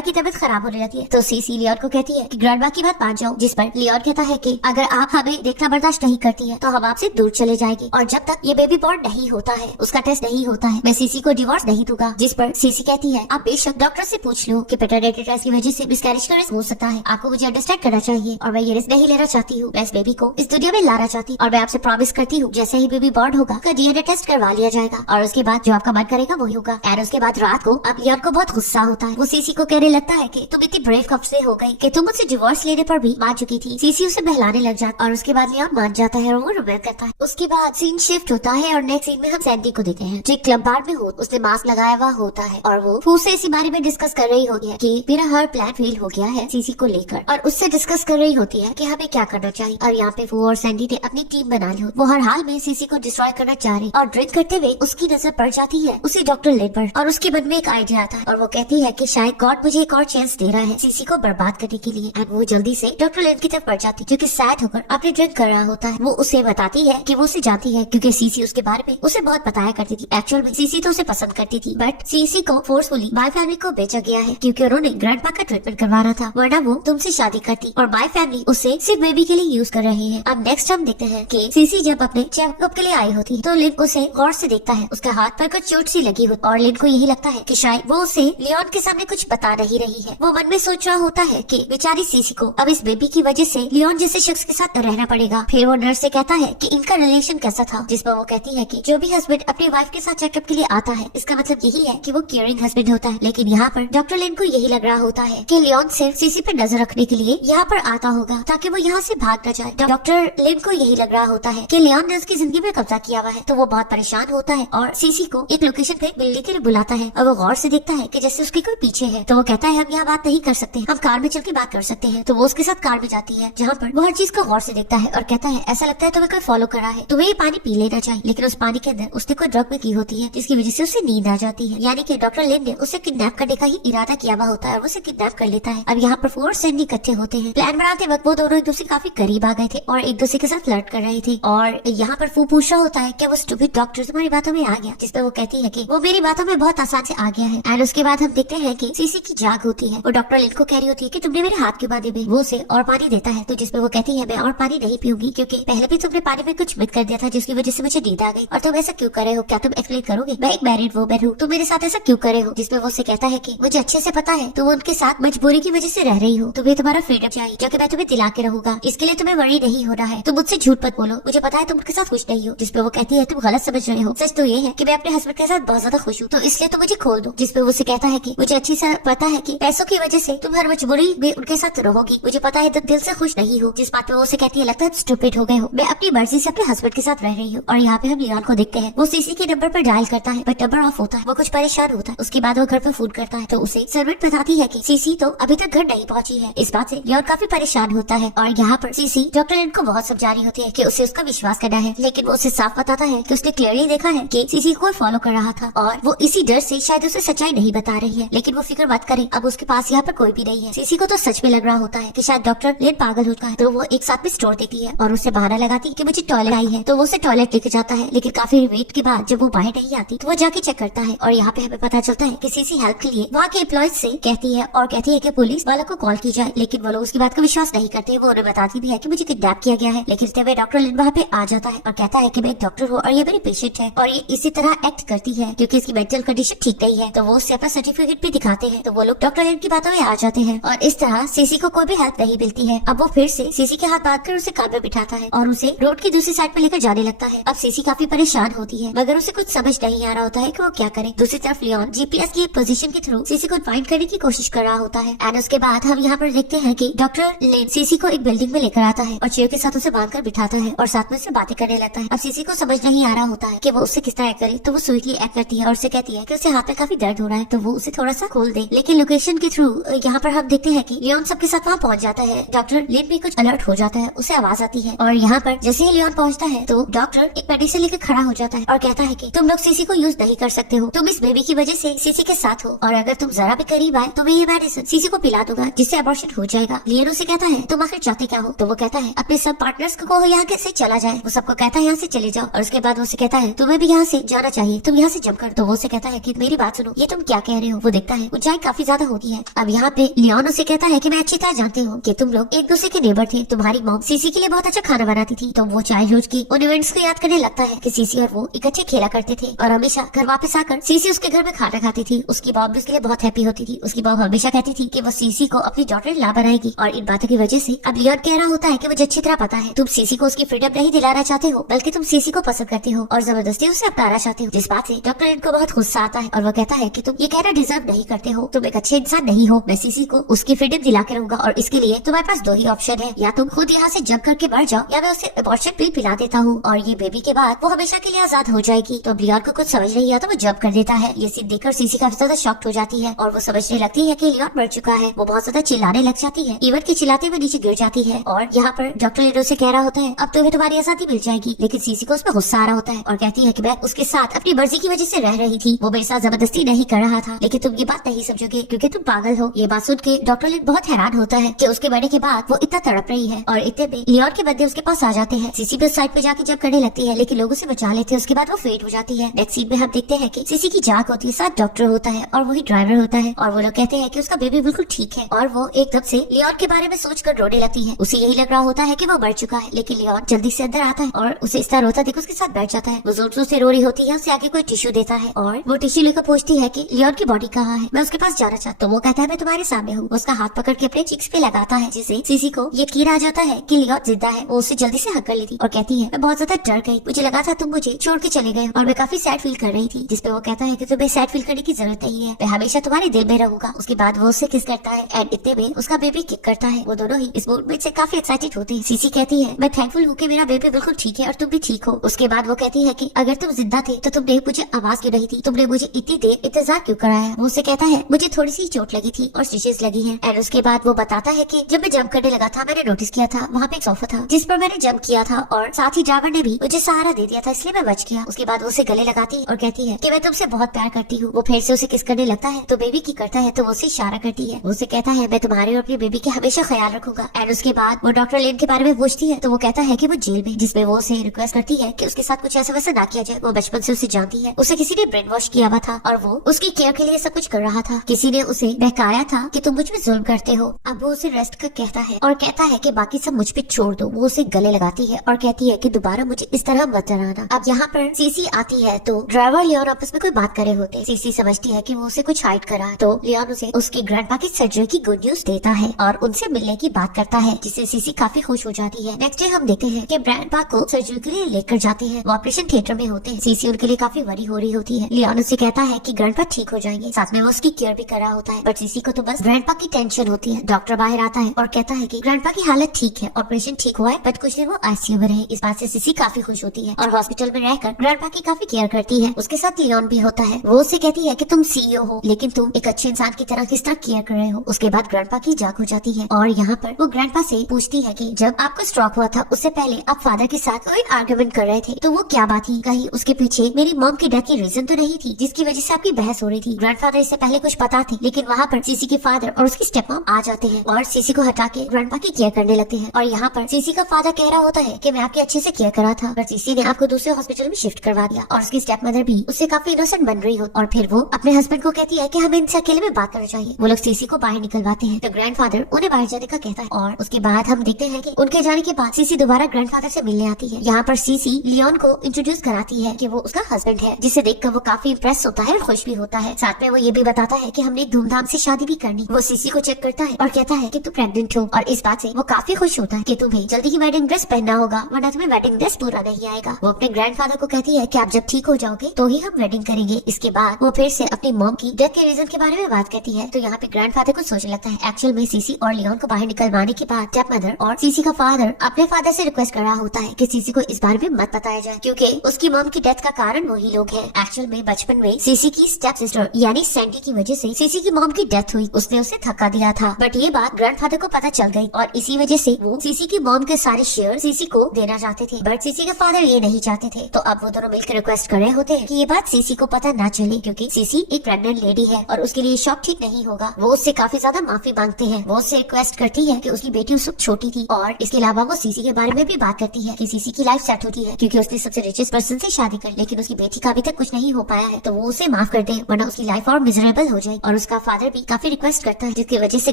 की तबीयत खराब होने लगती है तो सीसी लियोन को कहती है कि ग्रैंडमा की बात मान जाओ, जिस पर लियोन कहता है कि अगर आप हमें देखना बर्दाश्त नहीं करती है तो हम आपसे दूर चले जाएंगे, और जब तक ये बेबी बॉर्न नहीं होता है, उसका टेस्ट नहीं होता है, मैं सीसी को डिवोर्स नहीं दूंगा। जिस पर सीसी कहती है आप बेशक डॉक्टर से पूछ लो कि पैटर्निटी टेस्ट की वजह से मिसकैरेज का रिस्क हो सकता है, आपको मुझे अंडरस्टैंड करना चाहिए और मैं ये रिस्क नहीं लेना चाहती हूँ। मैं इस बेबी को इस दुनिया में लाना चाहती और मैं आपसे प्रॉमिस करती हूँ जैसे ही बेबी बॉर्न होगा का डीएनए टेस्ट करवा लिया जाएगा और उसके बाद जो आपका मन करेगा वही होगा। और उसके बाद रात को अब लियोन को बहुत गुस्सा होता है। वो सीसी को कहने लगता है कि तुम इतनी ब्रेव कब से हो गई कि तुम मुझसे डिवोर्स लेने पर भी मान चुकी थी। सीसी उसे बहलाने लग जाता और उसके बाद लियोन मान जाता है और वो रोमांस करता है। उसके बाद सीन शिफ्ट होता है और नेक्स्ट सीन में हम सैंडी को देखते हैं जो क्लब बार में हो, उसने मास्क लगाया हुआ होता है और वो फू से इसी बारे में डिस्कस कर रही होती है कि मेरा हर प्लान फेल हो गया है सीसी को लेकर, और उससे डिस्कस कर रही होती है कि हमें क्या करना चाहिए। और यहाँ पे फू और सैंडी ने अपनी टीम बना ली, वो हर हाल में सीसी को डिस्ट्रॉय करना चाह रही और ड्रिंक करते हुए उसकी नजर पड़ जाती है उसी डॉक्टर लिन पर और उसके मन में एक आइडिया आता है और वो कहती है कि शायद गॉड मुझे एक और चांस दे रहा है सीसी को बर्बाद करने के लिए। एंड वो जल्दी से डॉक्टर लिन की तरफ बढ़ जाती जो कि सैड होकर अपने ड्रिंक कर रहा होता है। वो उसे बताती है कि वो उसे जानती है क्योंकि सीसी उसके बारे में उसे बहुत बताया करती थी। एक्चुअल में सीसी तो उसे पसंद करती थी बट सीसी को फोर्सफुली माय फैमिली को बेचा गया है क्योंकि उन्होंने ग्रैंडपा का ट्रीटमेंट करवाना था, वरना वो तुमसे शादी करती और माय फैमिली उसे सिर्फ बेबी के लिए यूज कर रहे हैं। अब नेक्स्ट हम देखते हैं कि सीसी जब अपने चेकअप के लिए आई होती है तो लिन उसे गौर से देखता है, उसके हाथ पर कुछ चोट सी लगी होती और लिन को यही लगता है कि शायद वो उसे लियोन के सामने कुछ बता नहीं रही है। वो मन में सोच रहा होता है कि बेचारी सीसी को अब इस बेबी की वजह से लियोन जैसे शख्स के साथ रहना पड़ेगा। फिर वो नर्स से कहता है कि इनका रिलेशन कैसा था, जिस पर वो कहती है कि जो भी हस्बैंड अपनी वाइफ के साथ चेकअप के लिए आता है इसका मतलब यही है कि वो केयरिंग हस्बैंड होता है। लेकिन यहाँ पर डॉक्टर लिन को यही लग रहा होता है कि लियोन सिर्फ सीसी पर नजर रखने के लिए यहाँ पर आता होगा ताकि वो यहाँ से भाग न जाए। डॉक्टर लिन को यही लग रहा होता है कि लियोन ने उसकी जिंदगी में कब्जा किया हुआ है, तो वो बहुत परेशान होता है और सीसी को एक लोकेशन पे मिलने के लिए बुलाता है और वो गौर से देखता है कि जैसे उसके कोई पीछे है। तो वो कहता है हम यहाँ बात नहीं कर सकते, हम कार में चल के बात कर सकते हैं। तो वो उसके साथ कार में जाती है जहाँ पर वो हर चीज को गौर से देखता है और कहता है ऐसा लगता है तुम्हें कोई फॉलो कर रहा है, तुम्हें ये पानी पी लेना चाहिए। लेकिन उस पानी के अंदर उसने कोई ड्रग में की होती है जिसकी वजह से उसे नींद आ जाती है, यानी कि डॉक्टर लिन ने उसे किडनैप करने का ही इरादा किया हुआ होता है और वो उसे किडनैप कर लेता है। अब यहाँ पर फू और सैंडी इकट्ठे होते हैं। प्लान बनाते वक्त वो दोनों एक दूसरे काफी करीब आ गए थे और एक दूसरे के साथ फ्लर्ट कर रहे थे और यहाँ पर फू पूछ रहा होता है कि वो स्टूपिड डॉक्टर तुम्हारी बातों में आ गया, जिसपे वो कहती है कि वो मेरी बातों में बहुत आसान से आ गया है। एंड उसके बाद हम देखते हैं कि सीसी की जाग होती है, वो डॉक्टर लिन को कह रही होती है कि तुमने मेरे हाथ क्यों बांधे में। वो उसे और पानी देता है तो जिसपे वो कहती है मैं और पानी नहीं पीऊंगी क्योंकि पहले भी तुमने पानी में कुछ मिक्स कर दिया था जिसकी वजह से मुझे नींद आ गई और तुम ऐसा क्यों कर रहे हो, क्या तुम एक्सप्लेन करोगे? मैं एक मैरिड वुमन हूँ, तुम मेरे साथ ऐसा क्यों कर रहे हो? जिसपे वो उसे कहता है कि मुझे अच्छे से पता है तुम उनके साथ मजबूरी की वजह से रह रही हो, तुम्हें तुम्हारा फ्रीडम चाहिए जो कि मैं तुम्हें दिला के रहूंगा, इसके लिए तुम्हें वरी नहीं होना है, तुम मुझसे झूठ मत बोलो, मुझे पता है तुम उनके साथ खुश नहीं हो। जिसपे वो कहती है तुम गलत समझ रहे हो, सच तो ये है कि मैं अपने हस्बैंड के साथ बहुत ज्यादा खुश हूँ, तो इसलिए तुम मुझे खोल दो। जिसपे वो उसे कहता है कि मुझे अच्छी से पता है कि पैसों की वजह से तुम हर मजबूरी में उनके साथ रहोगी, मुझे पता है तुम दिल से खुश नहीं हो। जिस बात पे वो उसे कहती है लगता है स्टूपिड हो गए हो, मैं अपनी मर्जी से अपने हस्बैंड के साथ रह रही हूँ। और यहाँ पे हम लियोन को देखते हैं, वो सीसी के नंबर पर डायल करता है बट नंबर ऑफ होता है, वो कुछ परेशान होता है। उसके बाद वो घर पर फोन करता है तो उसे सर्वेंट बताती है कि सीसी तो अभी तक घर नहीं पहुंची है। इस बात से लियोन काफी परेशान होता है और यहाँ पर सीसी डॉक्टर लिन को बहुत समझा रही होती है कि उसे उसका विश्वास करना है, लेकिन वो उसे साफ बताता है कि उसने क्लियरली देखा है कि सीसी को फॉलो कर रहा था और वो इसी डर से शायद उसे सच्चाई नहीं बता रही है। लेकिन वो फिक्र मत करे, अब उसके पास यहाँ पर कोई भी नहीं है। सीसी को तो सच में लग रहा होता है कि शायद डॉक्टर लिन पागल होता है, तो वो एक साथ में स्टोर देती है और उसे बहाना लगाती है कि मुझे टॉयलेट आई है, तो वो उसे टॉयलेट लेके जाता है। लेकिन काफी वेट के बाद जब वो बाहर नहीं आती तो वो जाके चेक करता है और यहाँ पे हमें पता चलता है कि सीसी हेल्प के लिए वहाँ के एम्प्लॉइज से कहती है और कहती है कि पुलिस वालों को कॉल की जाए, लेकिन वो लोग उसकी बात का विश्वास नहीं करते। वो उन्हें बताती भी है कि मुझे किडनैप किया गया है, लेकिन तब डॉक्टर लिन वहाँ पे आ जाता है और कहता है कि मैं एक डॉक्टर हूँ और ये मेरी पेशेंट है और ये इसी तरह एक्ट करती है क्योंकि इसकी मेंटल कंडीशन ठीक नहीं है। तो वो उससे अपना सर्टिफिकेट भी दिखाते हैं, तो वो लोग डॉक्टर लिन की बातों में आ जाते हैं और इस तरह सीसी को कोई भी हेल्प नहीं मिलती है। अब वो फिर से सीसी के हाथ बांधकर उसे कार में बिठाता है और उसे रोड की दूसरी साइड पे लेकर जाने लगता है। अब सीसी काफी परेशान होती है मगर उसे कुछ समझ नहीं आ रहा होता है कि वो क्या करे। दूसरी तरफ लियोन जीपीएस की पोजीशन के थ्रू सीसी को फाइंड करने की कोशिश कर रहा होता है। एंड उसके बाद हम यहाँ पर देखते हैं कि डॉक्टर लिन सीसी को एक बिल्डिंग में लेकर आता है और चेयर के साथ उसे बांधकर बिठाता है और साथ में से बातें करने लगता है। अब सीसी को समझ नहीं आ रहा होता है कि वो उससे किस तरह एक्ट करे, तो वो स्वीटली एक्ट करती है और उसे कहती है कि उसे हाथ में काफी दर्द हो रहा है तो वो उसे थोड़ा सा खोल दे। लेकिन लोकेशन के थ्रू यहाँ पर हम देखते हैं कि लियोन सबके साथ वहाँ पहुँच जाता है। डॉक्टर लिन भी कुछ अलर्ट हो जाता है, उसे आवाज आती है और यहाँ पर जैसे ही लियोन पहुँचता है तो डॉक्टर एक मेडिसिन लेकर खड़ा हो जाता है और कहता है कि तुम लोग सीसी को यूज नहीं कर सकते हो, तुम इस बेबी की वजह से सीसी के साथ हो और अगर तुम जरा भी करीब आए तो मैं ये मेडिसिन सीसी को पिला दूंगा जिससे अबॉर्शन हो जाएगा। लियोन उसे कहता है तुम आखिर चाहते क्या हो, तो वो कहता है अपने सब पार्टनर्स को यहाँ से चला जाए। वो सबको कहता है यहाँ से चले जाओ और उसके बाद वो उसे कहता है तुम्हें भी यहाँ से जाना चाहिए, तुम यहाँ से जंप कर। तो वो उसे कहता है कि मेरी बात सुनो, ये तुम क्या कह रहे हो। वो देखता है ऊंचाई काफी ज्यादा होती है। अब यहाँ पे लियोन उसे कहता है कि मैं अच्छी तरह जानती हूँ कि तुम लोग एक दूसरे के नेबर थे। तुम्हारी मॉम सीसी के लिए बहुत अच्छा खाना बनाती थी। तो वो चाइल्डहुड की उन इवेंट्स को याद करने लगता है कि सीसी और वो इकट्ठे खेला करते थे और हमेशा घर वापस आकर सीसी उसके घर में खाना खाती थी। उसकी मॉम भी उसके लिए बहुत हैप्पी होती थी। उसकी मॉम हमेशा कहती थी कि वो सीसी को अपनी डॉटर ला बनाएगी और इन बातों की वजह से अब लियोन कह रहा होता है कि मुझे अच्छी तरह पता है तुम सीसी को उसकी फ्रीडम नहीं दिलाना चाहते हो, बल्कि तुम सीसी को पसंद करते हो और जबरदस्ती उसे अपनाना चाहते हो। जिस बात से डॉक्टर लिन को बहुत गुस्सा आता है और वो कहता है कि तुम ये कहना डिजर्व नहीं करते हो, तुम एक अच्छे इंसान नहीं हो। मैं सीसी को उसकी फ्रीडम दिला के रहूंगा और इसके लिए तुम्हारे पास दो ही ऑप्शन है, या तुम खुद यहाँ से जंप करके मर जाओ या मैं उसे अबॉर्शन पिल पिला देता हूँ और ये बेबी के बाद वो हमेशा के लिए आजाद हो जाएगी। तो लियोन को कुछ समझ नहीं आता, वो जंप कर देता है। ये सीन देखकर सीसी काफी ज्यादा शॉक्ड हो जाती है और वो समझने लगती है कि लियोन मर चुका है। वो बहुत ज्यादा चिल्लाने लग जाती है, इवन की चिल्लाते हुए नीचे गिर जाती है। और यहाँ पर डॉक्टर लिन से कह रहा होता है अब तुम्हें तुम्हारी आजादी मिल जाएगी, लेकिन सीसी को उसमें गुस्सा आ रहा होता है और कहती है कि मैं उसके साथ अपनी मर्जी की वजह से रह रही थी, वो मेरे साथ जबरदस्ती नहीं कर रहा था, लेकिन तुम ये बात नहीं समझोगे क्योंकि तुम पागल हो। ये बात सुन के डॉक्टर लिन बहुत हैरान होता है कि उसके मरने के बाद वो इतना तड़प रही है और इतने में लियोन के बंदे उसके पास आ जाते हैं। सीसी भी उस साइड पे जाके जब करने लगती है, लेकिन लोग उसे बचा लेते हैं। उसके बाद वो फेट हो जाती है। नेक्स्ट सीन में हम देखते हैं कि सीसी की जाग होती है, साथ डॉक्टर होता है और वही ड्राइवर होता है और वो लोग कहते हैं कि उसका बेबी बिल्कुल ठीक है और वो एकदम से लियोन के बारे में सोचकर रोने लगती है। उसे यही लग रहा होता है कि वो मर चुका है, लेकिन लियोन जल्दी से अंदर आता है और उसे इस तरह रोता देख उसके साथ बैठ जाता है। वो जोर से रो रही होती है, उसे आगे कोई टिश्यू देता है और वो टिश्यू लेकर पूछती है कि लियोन की बॉडी कहाँ है, मैं उसके पास जाना चाहता हूँ। वो कहता है मैं तुम्हारे सामने हूँ। उसका हाथ पकड़ के अपने चिक्स पे लगाता है, जिससे सीसी को यकीन आ जाता है कि लियोन जिंदा है। वो उसे जल्दी से हक कर लेती और कहती है मैं बहुत ज्यादा डर गई, मुझे लगा था तुम मुझे छोड़ के चले गए और मैं काफी सैड फील कर रही थी। जिसपे वो कहता है कि तुम्हें सैड फील करने की जरूरत नहीं है, मैं हमेशा तुम्हारे दिल में रहूंगा। उसके बाद वो उससे किस करता है एंड इतने में उसका बेबी किक करता है। वो दोनों ही इस मूवमेंट से काफी एक्साइटेड होते हैं। सीसी कहती है मैं थैंकफुल हूँ कि मेरा बेबी बिल्कुल ठीक है और तुम भी ठीक हो। उसके बाद वो कहती है कि अगर तुम जिंदा थे तो तुमने मुझे आवाज क्यों नहीं दी, तुमने मुझे इतनी देर इंतजार क्यों कराया। वो उसे कहता है मुझे थोड़ी सी चोट लगी थी और स्टिचेस लगी है। एंड उसके बाद वो बताता है कि जब मैं जंप करने लगा था मैंने नोटिस किया था वहाँ पे एक सोफा था जिस पर मैंने जंप किया था और साथ ही ड्राइवर ने भी मुझे सहारा दे दिया था, इसलिए मैं बच गया। उसके बाद वो उसे गले लगाती है और कहती है कि मैं तुमसे बहुत प्यार करती हूँ। वो फिर से उसे किस करने लगता है तो बेबी की करता है तो वो उसे इशारा करती है। वो उसे कहता है मैं तुम्हारे और अपने बेबी के हमेशा ख्याल रखूंगा। एंड उसके बाद वो डॉक्टर लिन के बारे में पूछती है तो वो कहता है कि वो जेल में, जिसमें वो उसे रिक्वेस्ट करती है कि उसके साथ कुछ ऐसा वैसा ना किया जाए। वो बचपन से उसे जानती है, उसे किसी ने ब्रेन वॉश किया हुआ था और वो उसकी केयर के लिए सब कुछ कर रहा था। किसी ने उसे बहकाया था कि तुम मुझ पे जुल्म करते हो। अब वो उसे रेस्ट कर कहता है और कहता है कि बाकी सब मुझ पे छोड़ दो। वो उसे गले लगाती है और कहती है कि दोबारा मुझे इस तरह मत डराना। अब यहाँ पर सीसी आती है तो ड्राइवर लियोन आपस में कोई बात करे होते। सीसी समझती है कि वो उसे कुछ हाइड कर रहा है, तो लियोन उसे उसके ग्रैंडपा की सर्जरी की गुड न्यूज देता है और उनसे मिलने की बात करता है, जिससे सीसी काफी खुश हो जाती है। नेक्स्ट डे हम देखते हैं कि ग्रैंडपा को सर्जरी के लिए लेकर जाते हैं। वो ऑपरेशन थिएटर में होते हैं। सीसी उनके लिए काफी वरी हो रही होती है। लियोन उसे कहता है कि ग्रैंडपा ठीक हो जाएंगे, साथ में वो उसकी केयर भी कर रहा होता है, बट सीसी को तो बस ग्रैंडपा की टेंशन होती है। डॉक्टर बाहर आता है और कहता है कि ग्रैंडपा की हालत ठीक है, ऑपरेशन ठीक हुआ है, बट कुछ दिन वो आईसीयू में रहे। इस बात से सीसी काफी खुश होती है और हॉस्पिटल में रहकर ग्रैंडपा की काफी केयर करती है। उसके साथ लियोन भी होता है। वो उसे कहती है कि तुम सीईओ हो, लेकिन तुम एक अच्छे इंसान की तरह किस तरह केयर कर रहे हो। उसके बाद ग्रैंडपा की जाग हो जाती है और यहाँ पर वो ग्रैंडपा से पूछती है कि जब आपको स्ट्रोक हुआ था उससे पहले आप फादर के साथ कोई आर्गुमेंट कर रहे थे, तो वो क्या बात थी? कहीं उसके पीछे मेरी मॉम की डेथ की रीजन तो नहीं थी जिसकी वजह से आपकी बहस हो रही थी? ग्रैंडफादर इससे पहले कुछ पता थे, लेकिन वहाँ पर सीसी के फादर और उसकी स्टेप मॉम आ जाते हैं और सीसी को हटा के ग्रैंडपा की केयर करने लगते हैं। और यहाँ पर सीसी का फादर कह रहा होता है कि मैं आपकी अच्छे से केयर करा था, पर सीसी ने आपको दूसरे हॉस्पिटल में शिफ्ट करवा दिया। और उसकी स्टेप मदर भी उससे काफी इनोसेंट बन रही हो और फिर वो अपने हस्बैंड को कहती है कि हमें इनसे अकेले में बात करना चाहिए। वो लोग सीसी को बाहर निकलवाते हैं तो ग्रैंडफादर उन्हें बाहर जाने का कहता है और उसके बाद हम देखते हैं कि उनके जाने के बाद सीसी दोबारा ग्रैंडफादर से मिलने आती है। यहाँ पर सीसी लियोन को इंट्रोड्यूस कराती है कि वो उसका हस्बैंड है, जिसे देखकर वो काफी इम्प्रेस होता है और खुश भी होता है। साथ में वो ये भी बताता है कि हमने एक धूमधाम से शादी भी करनी। वो सीसी को चेक करता है और कहता है कि तू प्रेग्नेंट हो और इस बात से वो काफी खुश होता है कि तुम्हें जल्दी ही वेडिंग ड्रेस पहनना होगा, वरना तुम्हें वेडिंग ड्रेस पूरा नहीं आएगा। वो अपने ग्रैंडफादर को कहती है कि आप जब ठीक हो जाओगे तो ही हम वेडिंग करेंगे। इसके बाद वो फिर से अपनी मॉम की डेथ के रीजन के बारे में बात करती है। तो यहाँ पे ग्रैंडफादर को सोचने लगता है एक्चुअल में सीसी और लियोन को बाहर निकलवाने के बाद स्टेप मदर और सीसी का फादर अपने फादर से रिक्वेस्ट कर रहा होता है कि सीसी को इस बारे में मत बताया जाए, क्योंकि उसकी मॉम की डेथ का कारण वही लोग हैं। एक्चुअल में बचपन में सीसी की स्टेप सिस्टर यानी सैंडी की वजह से सीसी की मॉम की डेथ हुई, उसने उसे धक्का दिया था। बट ये बात ग्रैंडफादर को पता चल गई और इसी वजह से वो सीसी की मॉम के सारे शेयर सीसी को देना चाहते थे, बट सीसी के फादर ये नहीं चाहते थे। तो अब वो दोनों मिलकर रिक्वेस्ट कर रहे होते हैं कि ये बात सीसी को पता ना चले, क्योंकि सीसी एक प्रेग्नेंट लेडी है और उसके लिए शॉक ठीक नहीं होगा। वो उससे काफी ज्यादा माफी मांगते हैं। वो उससे रिक्वेस्ट करती है कि उसकी बेटी उस वक्त छोटी थी और इसके अलावा वो सीसी के बारे में भी बात करती है कि सीसी की लाइफ सेट होती है क्योंकि उसने सबसे रिचेस्ट पर्सन से शादी कर, लेकिन उसकी बेटी का अभी तक कुछ नहीं हो पाया है, तो वो उसे माफ कर दे वरना उसकी लाइफ और मिजरेबल हो जाए। और उसका फादर भी काफी रिक्वेस्ट करता है, जिसकी वजह से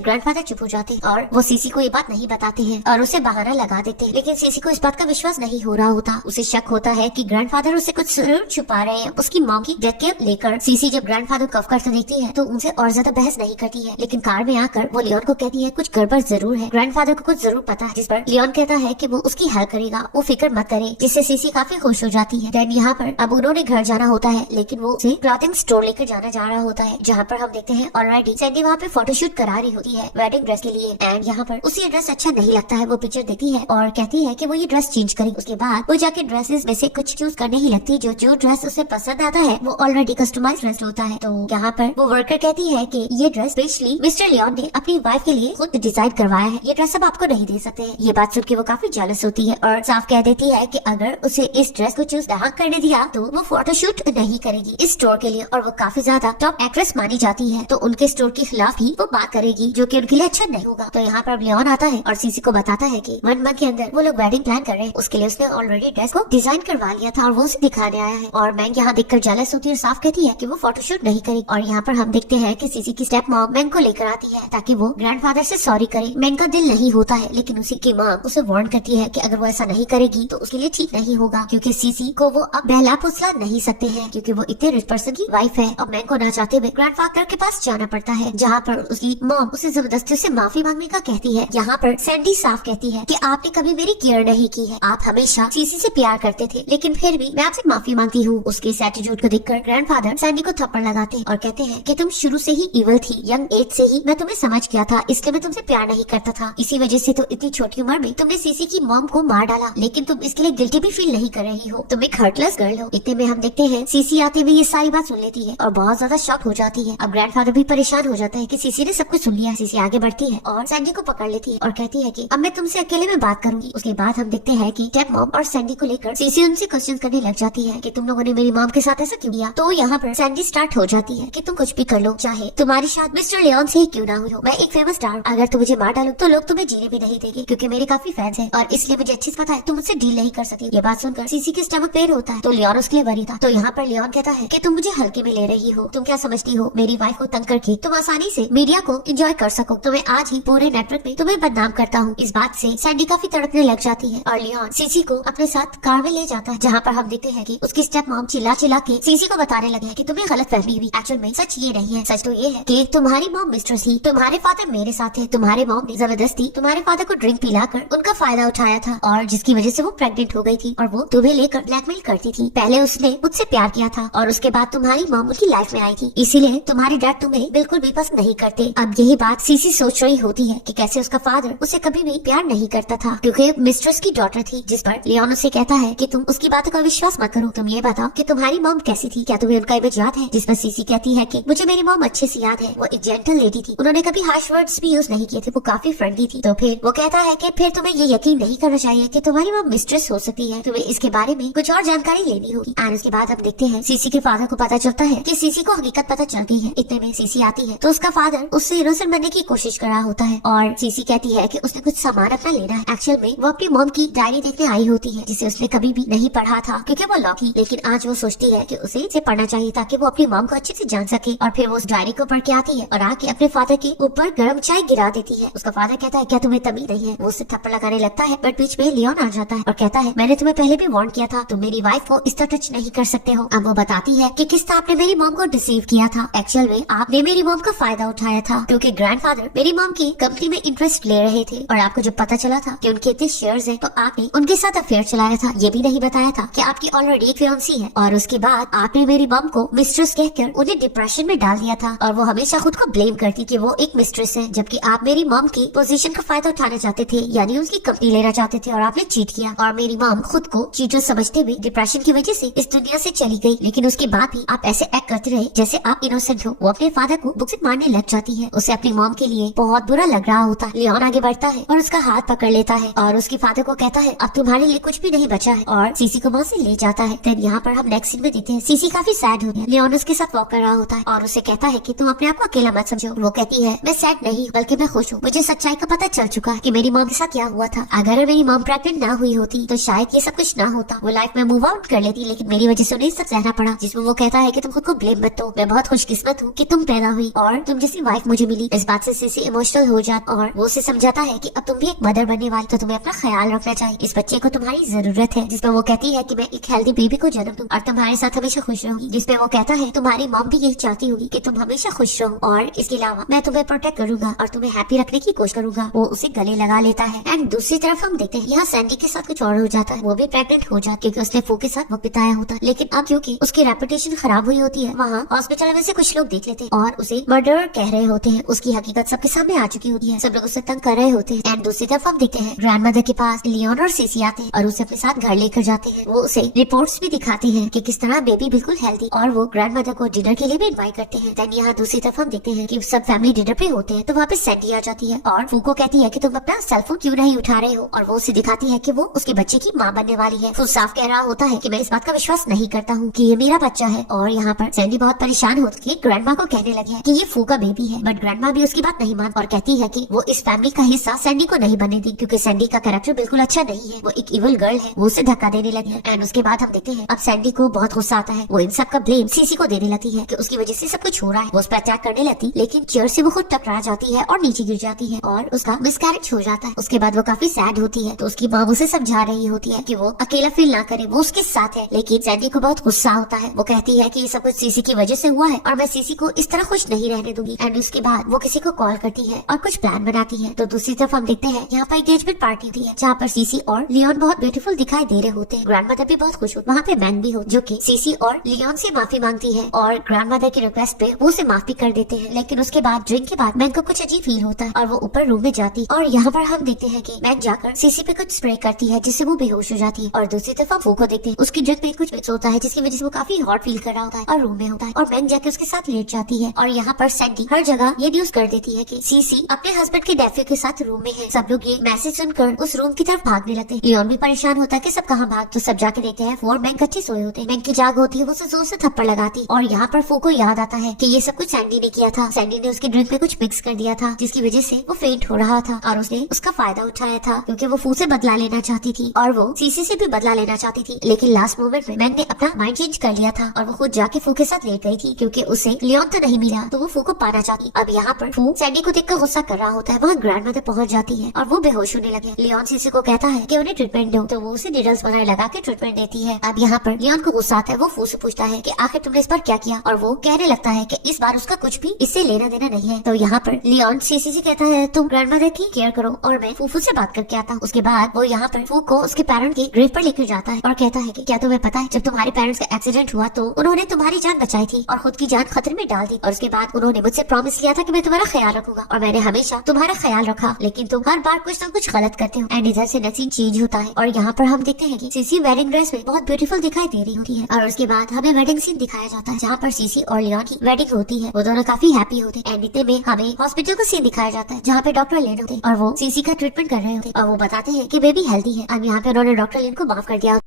ग्रैंडफादर चुप हो जाते हैं और वो सीसी को ये बात नहीं बताते हैं और उसे बहाना लगा देते हैं। लेकिन सीसी को इस बात का विश्वास नहीं हो रहा होता। उसे शक होता है कि ग्रैंडफादर उससे कुछ जरूर छुपा रहे हैं उसकी मॉम की डेथ के लेकर। सीसी जब ग्रैंडफादर कफ करते देखती है तो उनसे और ज्यादा बहस नहीं करती है, लेकिन कार में आकर वो लियोन को कहती है कुछ गड़बड़ जरूर है, ग्रैंडफादर को कुछ जरूर पता है। जिस पर लियोन कहता है कि वो उसकी हेल्प करेगा, वो फिक्र मत करे, जिससे सीसी काफी खुश हो जाती है। देन यहाँ पर अब उन्होंने घर जाना होता है, लेकिन वो उसे क्लॉथिंग स्टोर लेकर जाना जा रहा होता है, जहाँ पर हम देखते हैं ऑलरेडी सैंडी वहाँ पे फोटोशूट करा रही होती है वेडिंग ड्रेस के लिए। एंड यहाँ पर उसे ड्रेस अच्छा नहीं लगता है, वो पिक्चर देखती है और कहती है कि वो ये ड्रेस चेंज करेगी। उसके बाद वो जाके ड्रेसेस में से कुछ चूज करने ही लगती है। जो ड्रेस उसे पसंद आता है वो ऑलरेडी कस्टमाइज ड्रेस होता है। तो यहाँ पर वो वर्कर कहती है कि ये ड्रेस स्पेशली मिस्टर लियोन ने अपनी वाइफ के लिए खुद डिजाइन करवाया है, ये ड्रेस अब आपको नहीं दे सकते हैं। ये बात सुन के वो काफी जेलस होती है और साफ कह देती है कि अगर उसे इस ड्रेस को चूज ना करने दिया तो वो फोटोशूट नहीं करेगी इस स्टोर के लिए, और वो काफी ज्यादा टॉप एक्ट्रेस मानी जाती है, तो उनके स्टोर के खिलाफ ही वो बात करेगी, जो कि उनके लिए अच्छा नहीं होगा। तो यहाँ पर लियोन आता है और सीसी को बताता है कि 1 मंथ के अंदर वो लोग वेडिंग प्लान कर रहे हैं, उसके लिए उसने ऑलरेडी ड्रेस को डिजाइन करवा लिया था और वो उसे दिखाने आया है। और मैंग यहाँ देखकर जेलस होती है और साफ कहती है कि वो फोटोशूट नहीं करेगी। और यहाँ पर हम देखते हैं कि सीसी की स्टेप मॉम मैंग को लेकर आती है ताकि वो ग्रैंडफादर से सॉरी करे। मैंग का दिल नहीं होता है, लेकिन उसी की माँ उसे वार्न करती है कि अगर वो ऐसा नहीं करेगी तो उसके लिए ठीक नहीं होगा, क्योंकि सीसी को वो अब बहला फुसला नहीं सकते हैं, क्योंकि वो इतने रिच पर्सन की वाइफ है। अब मैंग को ना चाहते हुए ग्रैंडफादर के पास जाना पड़ता है, जहाँ पर उसकी मॉम उसे जबरदस्ती से माफी मांगने का कहती है। यहाँ पर सैंडी साफ कहती है कि आपने कभी मेरी केयर नहीं की है, आप हमेशा सीसी से प्यार करते थे, लेकिन फिर भी मैं आपसे माफी मांगती हूँ। उसके इस एटीट्यूड को देखकर ग्रैंडफादर सैंडी को थप्पड़ लगाते हैं और कहते हैं कि तुम शुरू से ही इविल थी, यंग एज से ही मैं तुम्हें समझ गया था, इसलिए मैं तुमसे प्यार नहीं करता था, इसी वजह से तो इतनी छोटी उम्र में तुमने सीसी की मॉम को मार डाला, लेकिन तुम इसके लिए गिल्टी भी फील नहीं कर रही हो, तुम एक हर्टलेस गर्ल हो। इतने में हम देखते हैं सीसी आते हुए ये सारी बात सुन लेती है और बहुत ज्यादा शॉक हो जाती है। अब ग्रैंडफादर भी परेशान हो जाता है कि सीसी ने सब कुछ सुन लिया। सीसी आगे बढ़ती है और सैंडी को पकड़ लेती है और कहती है कि अब मैं तुमसे अकेले में बात करूंगी। उसके बाद हम देखते हैं कि स्टेप मॉम और सैंडी को लेकर सीसी उनसे क्वेश्चन करने लग जाती है कि तुम लोगों ने मेरी मॉम के साथ ऐसा क्यों किया। तो यहाँ पर सैंडी स्टार्ट हो जाती है कि तुम कुछ भी कर लो, चाहे तुम्हारी शादी मिस्टर लियोन से ही क्यों ना हुई हो, मैं एक फेमस स्टार, अगर तुम मुझे मार डालो तो लोग तुम्हें जीने भी नहीं देंगे, क्योंकि मेरे काफी फैंस हैं और इसलिए मुझे अच्छी पता है तुम मुझसे डील नहीं कर सकती। ये बात सुनकर सीसी के स्टमक पेन होता है, तो लियोन उसके लिए वरी था। तो यहाँ पर लियोन कहता है कि तुम मुझे हल्के में ले रही हो, तुम क्या समझती हो मेरी वाइफ को तंग करके तुम आसानी से मीडिया को एंजॉय कर सको, तो मैं आज ही पूरे नेटवर्क में तुम्हें बदनाम करता हूँ। इस बात से सैंडी काफी तड़पने लग जाती है और लियोन सीसी को अपने साथ कार में ले जाता है, जहाँ पर हम देखते हैं कि उसकी स्टेप मॉम चिल्ला चिल्ला के सीसी को बताने लगे हैं कि तुम्हें गलत फहमी हुई, एक्चुअल में सच ये नहीं है, सच तो ये है कि तुम्हारी मॉम मिस्ट्रेस थी, तुम्हारे फादर मेरे साथ थे, तुम्हारे मॉम ने जबरदस्ती तुम्हारे फादर को ड्रिंक पिलाकर उनका फायदा उठाया था और जिसकी वजह से वो प्रेग्नेंट हो गई थी और वो तुम्हें लेकर ब्लैकमेल करती थी। पहले उसने मुझसे प्यार किया था और उसके बाद तुम्हारी मॉम उनकी लाइफ में आई थी, इसीलिए तुम्हारे डैड तुम्हें बिल्कुल भी पसंद नहीं करते। अब यही बात सीसी सोच रही होती है कि कैसे उसका फादर उसे कभी भी प्यार नहीं करता था, क्योंकि मिस्ट्रेस की डॉटर थी। जिस पर लियोन उसे कहता है कि तुम उसकी बातों का विश्वास मत करो, तुम ये बताओ कि तुम्हारी मॉम कैसी थी, क्या तुम्हें उनका इमेज याद है। जिस पर सीसी कहती है कि मुझे मेरी मॉम अच्छे से याद है, वो एक जेंटल लेडी थी, उन्होंने कभी हार्श वर्ड्स भी यूज नहीं किए थे, वो काफी फ्रेंडली थी। तो फिर वो कहता है कि फिर तुम्हें ये यकीन नहीं करना चाहिए कि तुम्हारी मॉम मिस्ट्रेस हो सकती है, तुम्हें इसके बारे में कुछ और जानकारी लेनी होगी। और उसके बाद हम देखते हैं सीसी के फादर को पता चलता है कि सीसी को हकीकत पता चल गई है। इतने में सीसी आती है तो उसका फादर उससे इनोसेंट बनने की कोशिश कर रहा होता है और सीसी कहती है कि उसने कुछ सामान अपना लेना है। एक्चुअल में वो अपनी मॉम की डायरी देखने आई होती है, जिसे उसने कभी भी नहीं पढ़ा था क्योंकि वो लॉ थी, लेकिन आज वो सोचती है कि उसे इसे पढ़ना चाहिए ताकि वो अपनी मॉम को अच्छे से जान सके। और फिर वो उस डायरी को पढ़ के आती है और आके अपने फादर के ऊपर गर्म चाय गिरा देती है। उसका फादर कहता है क्या तुम्हें तमीज नहीं है। वो उसे थप्पड़ लगाने लगता है, बट बीच में लियोन आ जाता है और कहता है मैंने तुम्हें पहले भी वार्न किया था, तुम मेरी वाइफ को इस तरह टच नहीं कर सकते हो। अब वो बताती है कि किस तरह आपने मेरी मॉम को डिसीव किया था। एक्चुअल में आपने मेरी मॉम का फायदा उठाया था, क्योंकि ग्रैंडफादर मेरी मॉम की कंपनी में इंटरेस्ट ले रहे थे और आपको जब पता चला था कि उनके इतने शेयर्स हैं, तो आपने उनके साथ अफेयर चलाया था। ये भी नहीं बताया था कि आपकी ऑलरेडी एक फियांसी है और उसके बाद आपने मेरी मॉम को मिस्ट्रेस कहकर उन्हें डिप्रेशन में डाल दिया था और वो हमेशा खुद को ब्लेम करती कि वो एक मिस्ट्रेस है, जबकि आप मेरी मॉम की पोजीशन का फायदा उठाना चाहते थे, यानी उसकी कंपनी लेना चाहते थे और आपने चीट किया। और मेरी मॉम खुद को चीटर समझते हुए डिप्रेशन की वजह से इस दुनिया से चली गई, लेकिन उसके बाद भी आप ऐसे एक्ट करते रहे जैसे आप इनोसेंट हो। वो अपने फादर को बुक से मारने लग जाती है, उसे अपनी मॉम के लिए बहुत बुरा लग रहा होता है। लियोन आगे बढ़ता है और उसका हाथ पकड़ लेता है और उसके फादर को कहता है अब तुम्हारे लिए कुछ भी नहीं बचा है, और सीसी को वहाँ से ले जाता है। फिर यहाँ पर हम नेक्स्ट सीन में देखते हैं सीसी काफी सैड हो गया। लियोन उसके साथ वॉक कर रहा होता है और उसे कहता है कि तुम अपने आप को अकेला मत समझो। वो कहती है मैं सैड नहीं बल्कि मैं खुश हूँ, मुझे सच्चाई का पता चल चुका है कि मेरी मॉम के साथ क्या हुआ था। अगर मेरी मॉम प्रेग्नेंट ना हुई होती तो शायद ये सब कुछ ना होता, वो लाइफ में मूव आउट कर लेती, लेकिन मेरी वजह से उन्हें सब सहना पड़ा। जिसमें वो कहता है कि तुम खुद को ब्लेम मत दो, मैं बहुत खुशकिस्मत हूँ कि तुम पैदा हुई और तुम जैसी वाइफ मुझे मिली। इस बात से सीसी इमोशनल हो जाता और वो उसे समझाता है कि अब तुम भी एक मदर बनने वाली, तो तुम्हें अपना ख्याल रखना चाहिए, इस बच्चे को तुम्हारी जरूरत है। जिसपे वो कहती है कि मैं एक हेल्दी बेबी को जन्म दूं और तुम्हारे साथ हमेशा खुश रहूंगी। जिसपे वो कहता है तुम्हारी मॉम भी यही चाहती होगी कि तुम हमेशा खुश रहो और इसके अलावा मैं तुम्हें प्रोटेक्ट करूंगा और तुम्हें हैप्पी रखने की कोशिश करूंगा। वो उसे गले लगा लेता है। एंड दूसरी तरफ हम देखते हैं यहाँ सैंडी के साथ कुछ और हो जाता है। वो भी प्रेग्नेंट हो जाती है क्योंकि उसने फू के साथ वक्त बिताया होता है, लेकिन अब क्योंकि उसकी रेपुटेशन खराब हुई होती है, वहाँ हॉस्पिटल में से कुछ लोग देख लेते हैं और उसे मर्डरर कह रहे होते हैं। उसकी हकीकत सबके सामने आ चुकी होती है, सब लोग उसे तंग कर रहे होते हैं। एंड दूसरी तरफ हम देखते हैं ग्रैंडमदर के पास लियोन और सीसी आते हैं और उसे अपने साथ घर लेकर जाते हैं। वो उसे रिपोर्ट्स भी दिखाते हैं कि किस तरह बेबी बिल्कुल हेल्दी, और वो ग्रैंडमदर को डिनर के लिए भी इनवाइट करते हैं। देन यहाँ दूसरी तरफ हम देखते हैं कि सब फैमिली डिनर पे होते हैं, तो वहाँ पे सैंडी आ जाती है और फू को कहती है कि तुम अपना सेलफोन क्यों नहीं उठा रहे हो, और वो उसे दिखाती है कि वो उसके बच्चे की माँ बनने वाली है। फू साफ कह रहा होता है कि मैं इस बात का विश्वास नहीं करता हूँ कि ये मेरा बच्चा है। और यहाँ पर सैंडी बहुत परेशान होकर ग्रैंडमा को कहने लगी है कि ये फू का बेबी है, बट ग्रैंडमा भी उसकी बात नहीं मान और कहती है कि वो इस फैमिली का हिस्सा सैंडी को नहीं बनने दी, क्योंकि सैंडी का कैरेक्टर बिल्कुल अच्छा नहीं है, वो एक इविल गर्ल है। वो उसे धक्का देने लगी है। एंड उसके बाद हम देखते हैं अब सैंडी को बहुत गुस्सा आता है। वो इन सब का ब्लेम सीसी को देने लगती है कि उसकी वजह से सब कुछ हो रहा है। वो उस पर अटैक करने लगती, लेकिन चेयर से वो खुद टकरा जाती है और नीचे गिर जाती है और उसका मिसकैरेज हो जाता है। उसके बाद वो काफी सैड होती है, तो उसकी माँ उसे समझा रही होती है कि वो अकेला फील ना करे, वो उसके साथ है। लेकिन सैंडी को बहुत गुस्सा होता है। वो कहती है कि ये सब कुछ सीसी की वजह से हुआ है और मैं सीसी को इस तरह खुश नहीं रहने दूंगी। एंड उसके बाद वो किसी को कॉल करती है और कुछ प्लान बनाती है। तो दूसरी तरफ हम देखते हैं यहाँ पर एंगेजमेंट पार्टी होती है, जहाँ पर सीसी और लियोन बहुत ब्यूटीफुल दिखाई दे रहे होते हैं। ग्रैंडमदर भी बहुत खुश हो। वहाँ पे मैंग भी हो, जो कि सीसी और लियोन से माफी मांगती है और ग्रैंडमदर की रिक्वेस्ट पे वो उसे माफी कर देते हैं। लेकिन उसके बाद ड्रिंक के बाद मैंग को कुछ अजीब फील होता है और वो ऊपर रूम में जाती, और यहाँ पर हम देखते हैं कि मैंग जाकर सीसी पे कुछ स्प्रे करती है जिससे वो बेहोश हो जाती है। और दूसरी तरफ हम फू को देखते हैं, उसकी ड्रिंक में कुछ मिक्स होता है जिसकी वजह से वो काफी हॉट फील कर रहा होता है और रूम में होता है, और मैंग जाके उसके साथ लेट जाती है। और यहाँ पर सैंडी हर जगह ये न्यूज कर देती है कि सीसी अपने हस्बैंड के नेफ्यू के साथ रूम में है। सब लोग ये मैसेज सुनकर उस रूम की तरफ भागने लगते हैं। लियोन भी परेशान होता है कि सब कहाँ भाग, तो सब जाके देखते हैं फू और मैंग अच्छे सोए होते हैं। मैंग की जाग होती है, वो उसे जोर से थप्पड़ लगाती, और यहाँ पर फू को याद आता है कि ये सब कुछ सैंडी ने किया था। सैंडी ने उसकी ड्रिंक में कुछ मिक्स कर दिया था जिसकी वजह से वो फेंट हो रहा था, और उसने उसका फायदा उठाया था क्योंकि वो फू से बदला लेना चाहती थी और वो सीसी से भी बदला लेना चाहती थी। लेकिन लास्ट मोमेंट में मैंग ने अपना माइंड चेंज कर लिया था और वो खुद जाके फू के साथ लेट गई थी क्योंकि उसे लियोन तो नहीं मिला, तो वो फू को पाना चाहती। अब यहाँ पर फू सैंडी को देखकर गुस्सा कर रहा होता है। वहाँ ग्रैंडमदर पहुंच जाती है और वो बेहोश होने लगे। लियोन सीसी को कहता है कि उन्हें ट्रीटमेंट दो, तो वो उसे निडल्स वगैरह लगा के ट्रीटमेंट देती है। अब यहाँ पर लियोन को गुस्सा आता है। वो फू से पूछता है कि आखिर तुमने इस बार क्या किया, और वो कहने लगता है कि इस बार उसका कुछ भी इससे लेना देना नहीं है। तो यहाँ पर लियोन सीसी से कहता है तुम ग्रैंडमदर की केयर करो और मैं फूफू से बात करके आता हूँ। उसके बाद वो यहाँ पर फू को उसके पेरेंट की ग्रेव पर लेकर जाता है और कहता है कि क्या तुम्हें पता है जब तुम्हारे पेरेंट्स का एक्सीडेंट हुआ तो उन्होंने तुम्हारी जान बचाई थी और खुद की जान खतरे में डाल दी, और उसके बाद उन्होंने मुझसे प्रॉमिस किया था कि मैं तुम्हारा ख्याल रखूंगा, और मैंने हमेशा तुम्हारा ख्याल रखा, लेकिन तुम हर बार कुछ न कुछ गलत करते हो। एंड इधर से नसीब चेंज होता है और यहाँ पर हम देखते हैं कि सीसी वेडिंग ड्रेस में बहुत ब्यूटीफुल दिखाई दे रही होती है, और उसके बाद हमें वेडिंग सीन दिखाया जाता है जहाँ पर सीसी और लियोन की वेडिंग होती है। वो दोनों काफी हैप्पी होते हैं। एंड इतने में हमें हॉस्पिटल का सीन दिखाया जाता है जहाँ पे डॉक्टर लेन होते हैं और वो सीसी का ट्रीटमेंट कर रहे होते हैं और वो बताते हैं कि बेबी हेल्दी है। अब यहाँ पे उन्होंने डॉक्टर लेन को माफ कर दिया।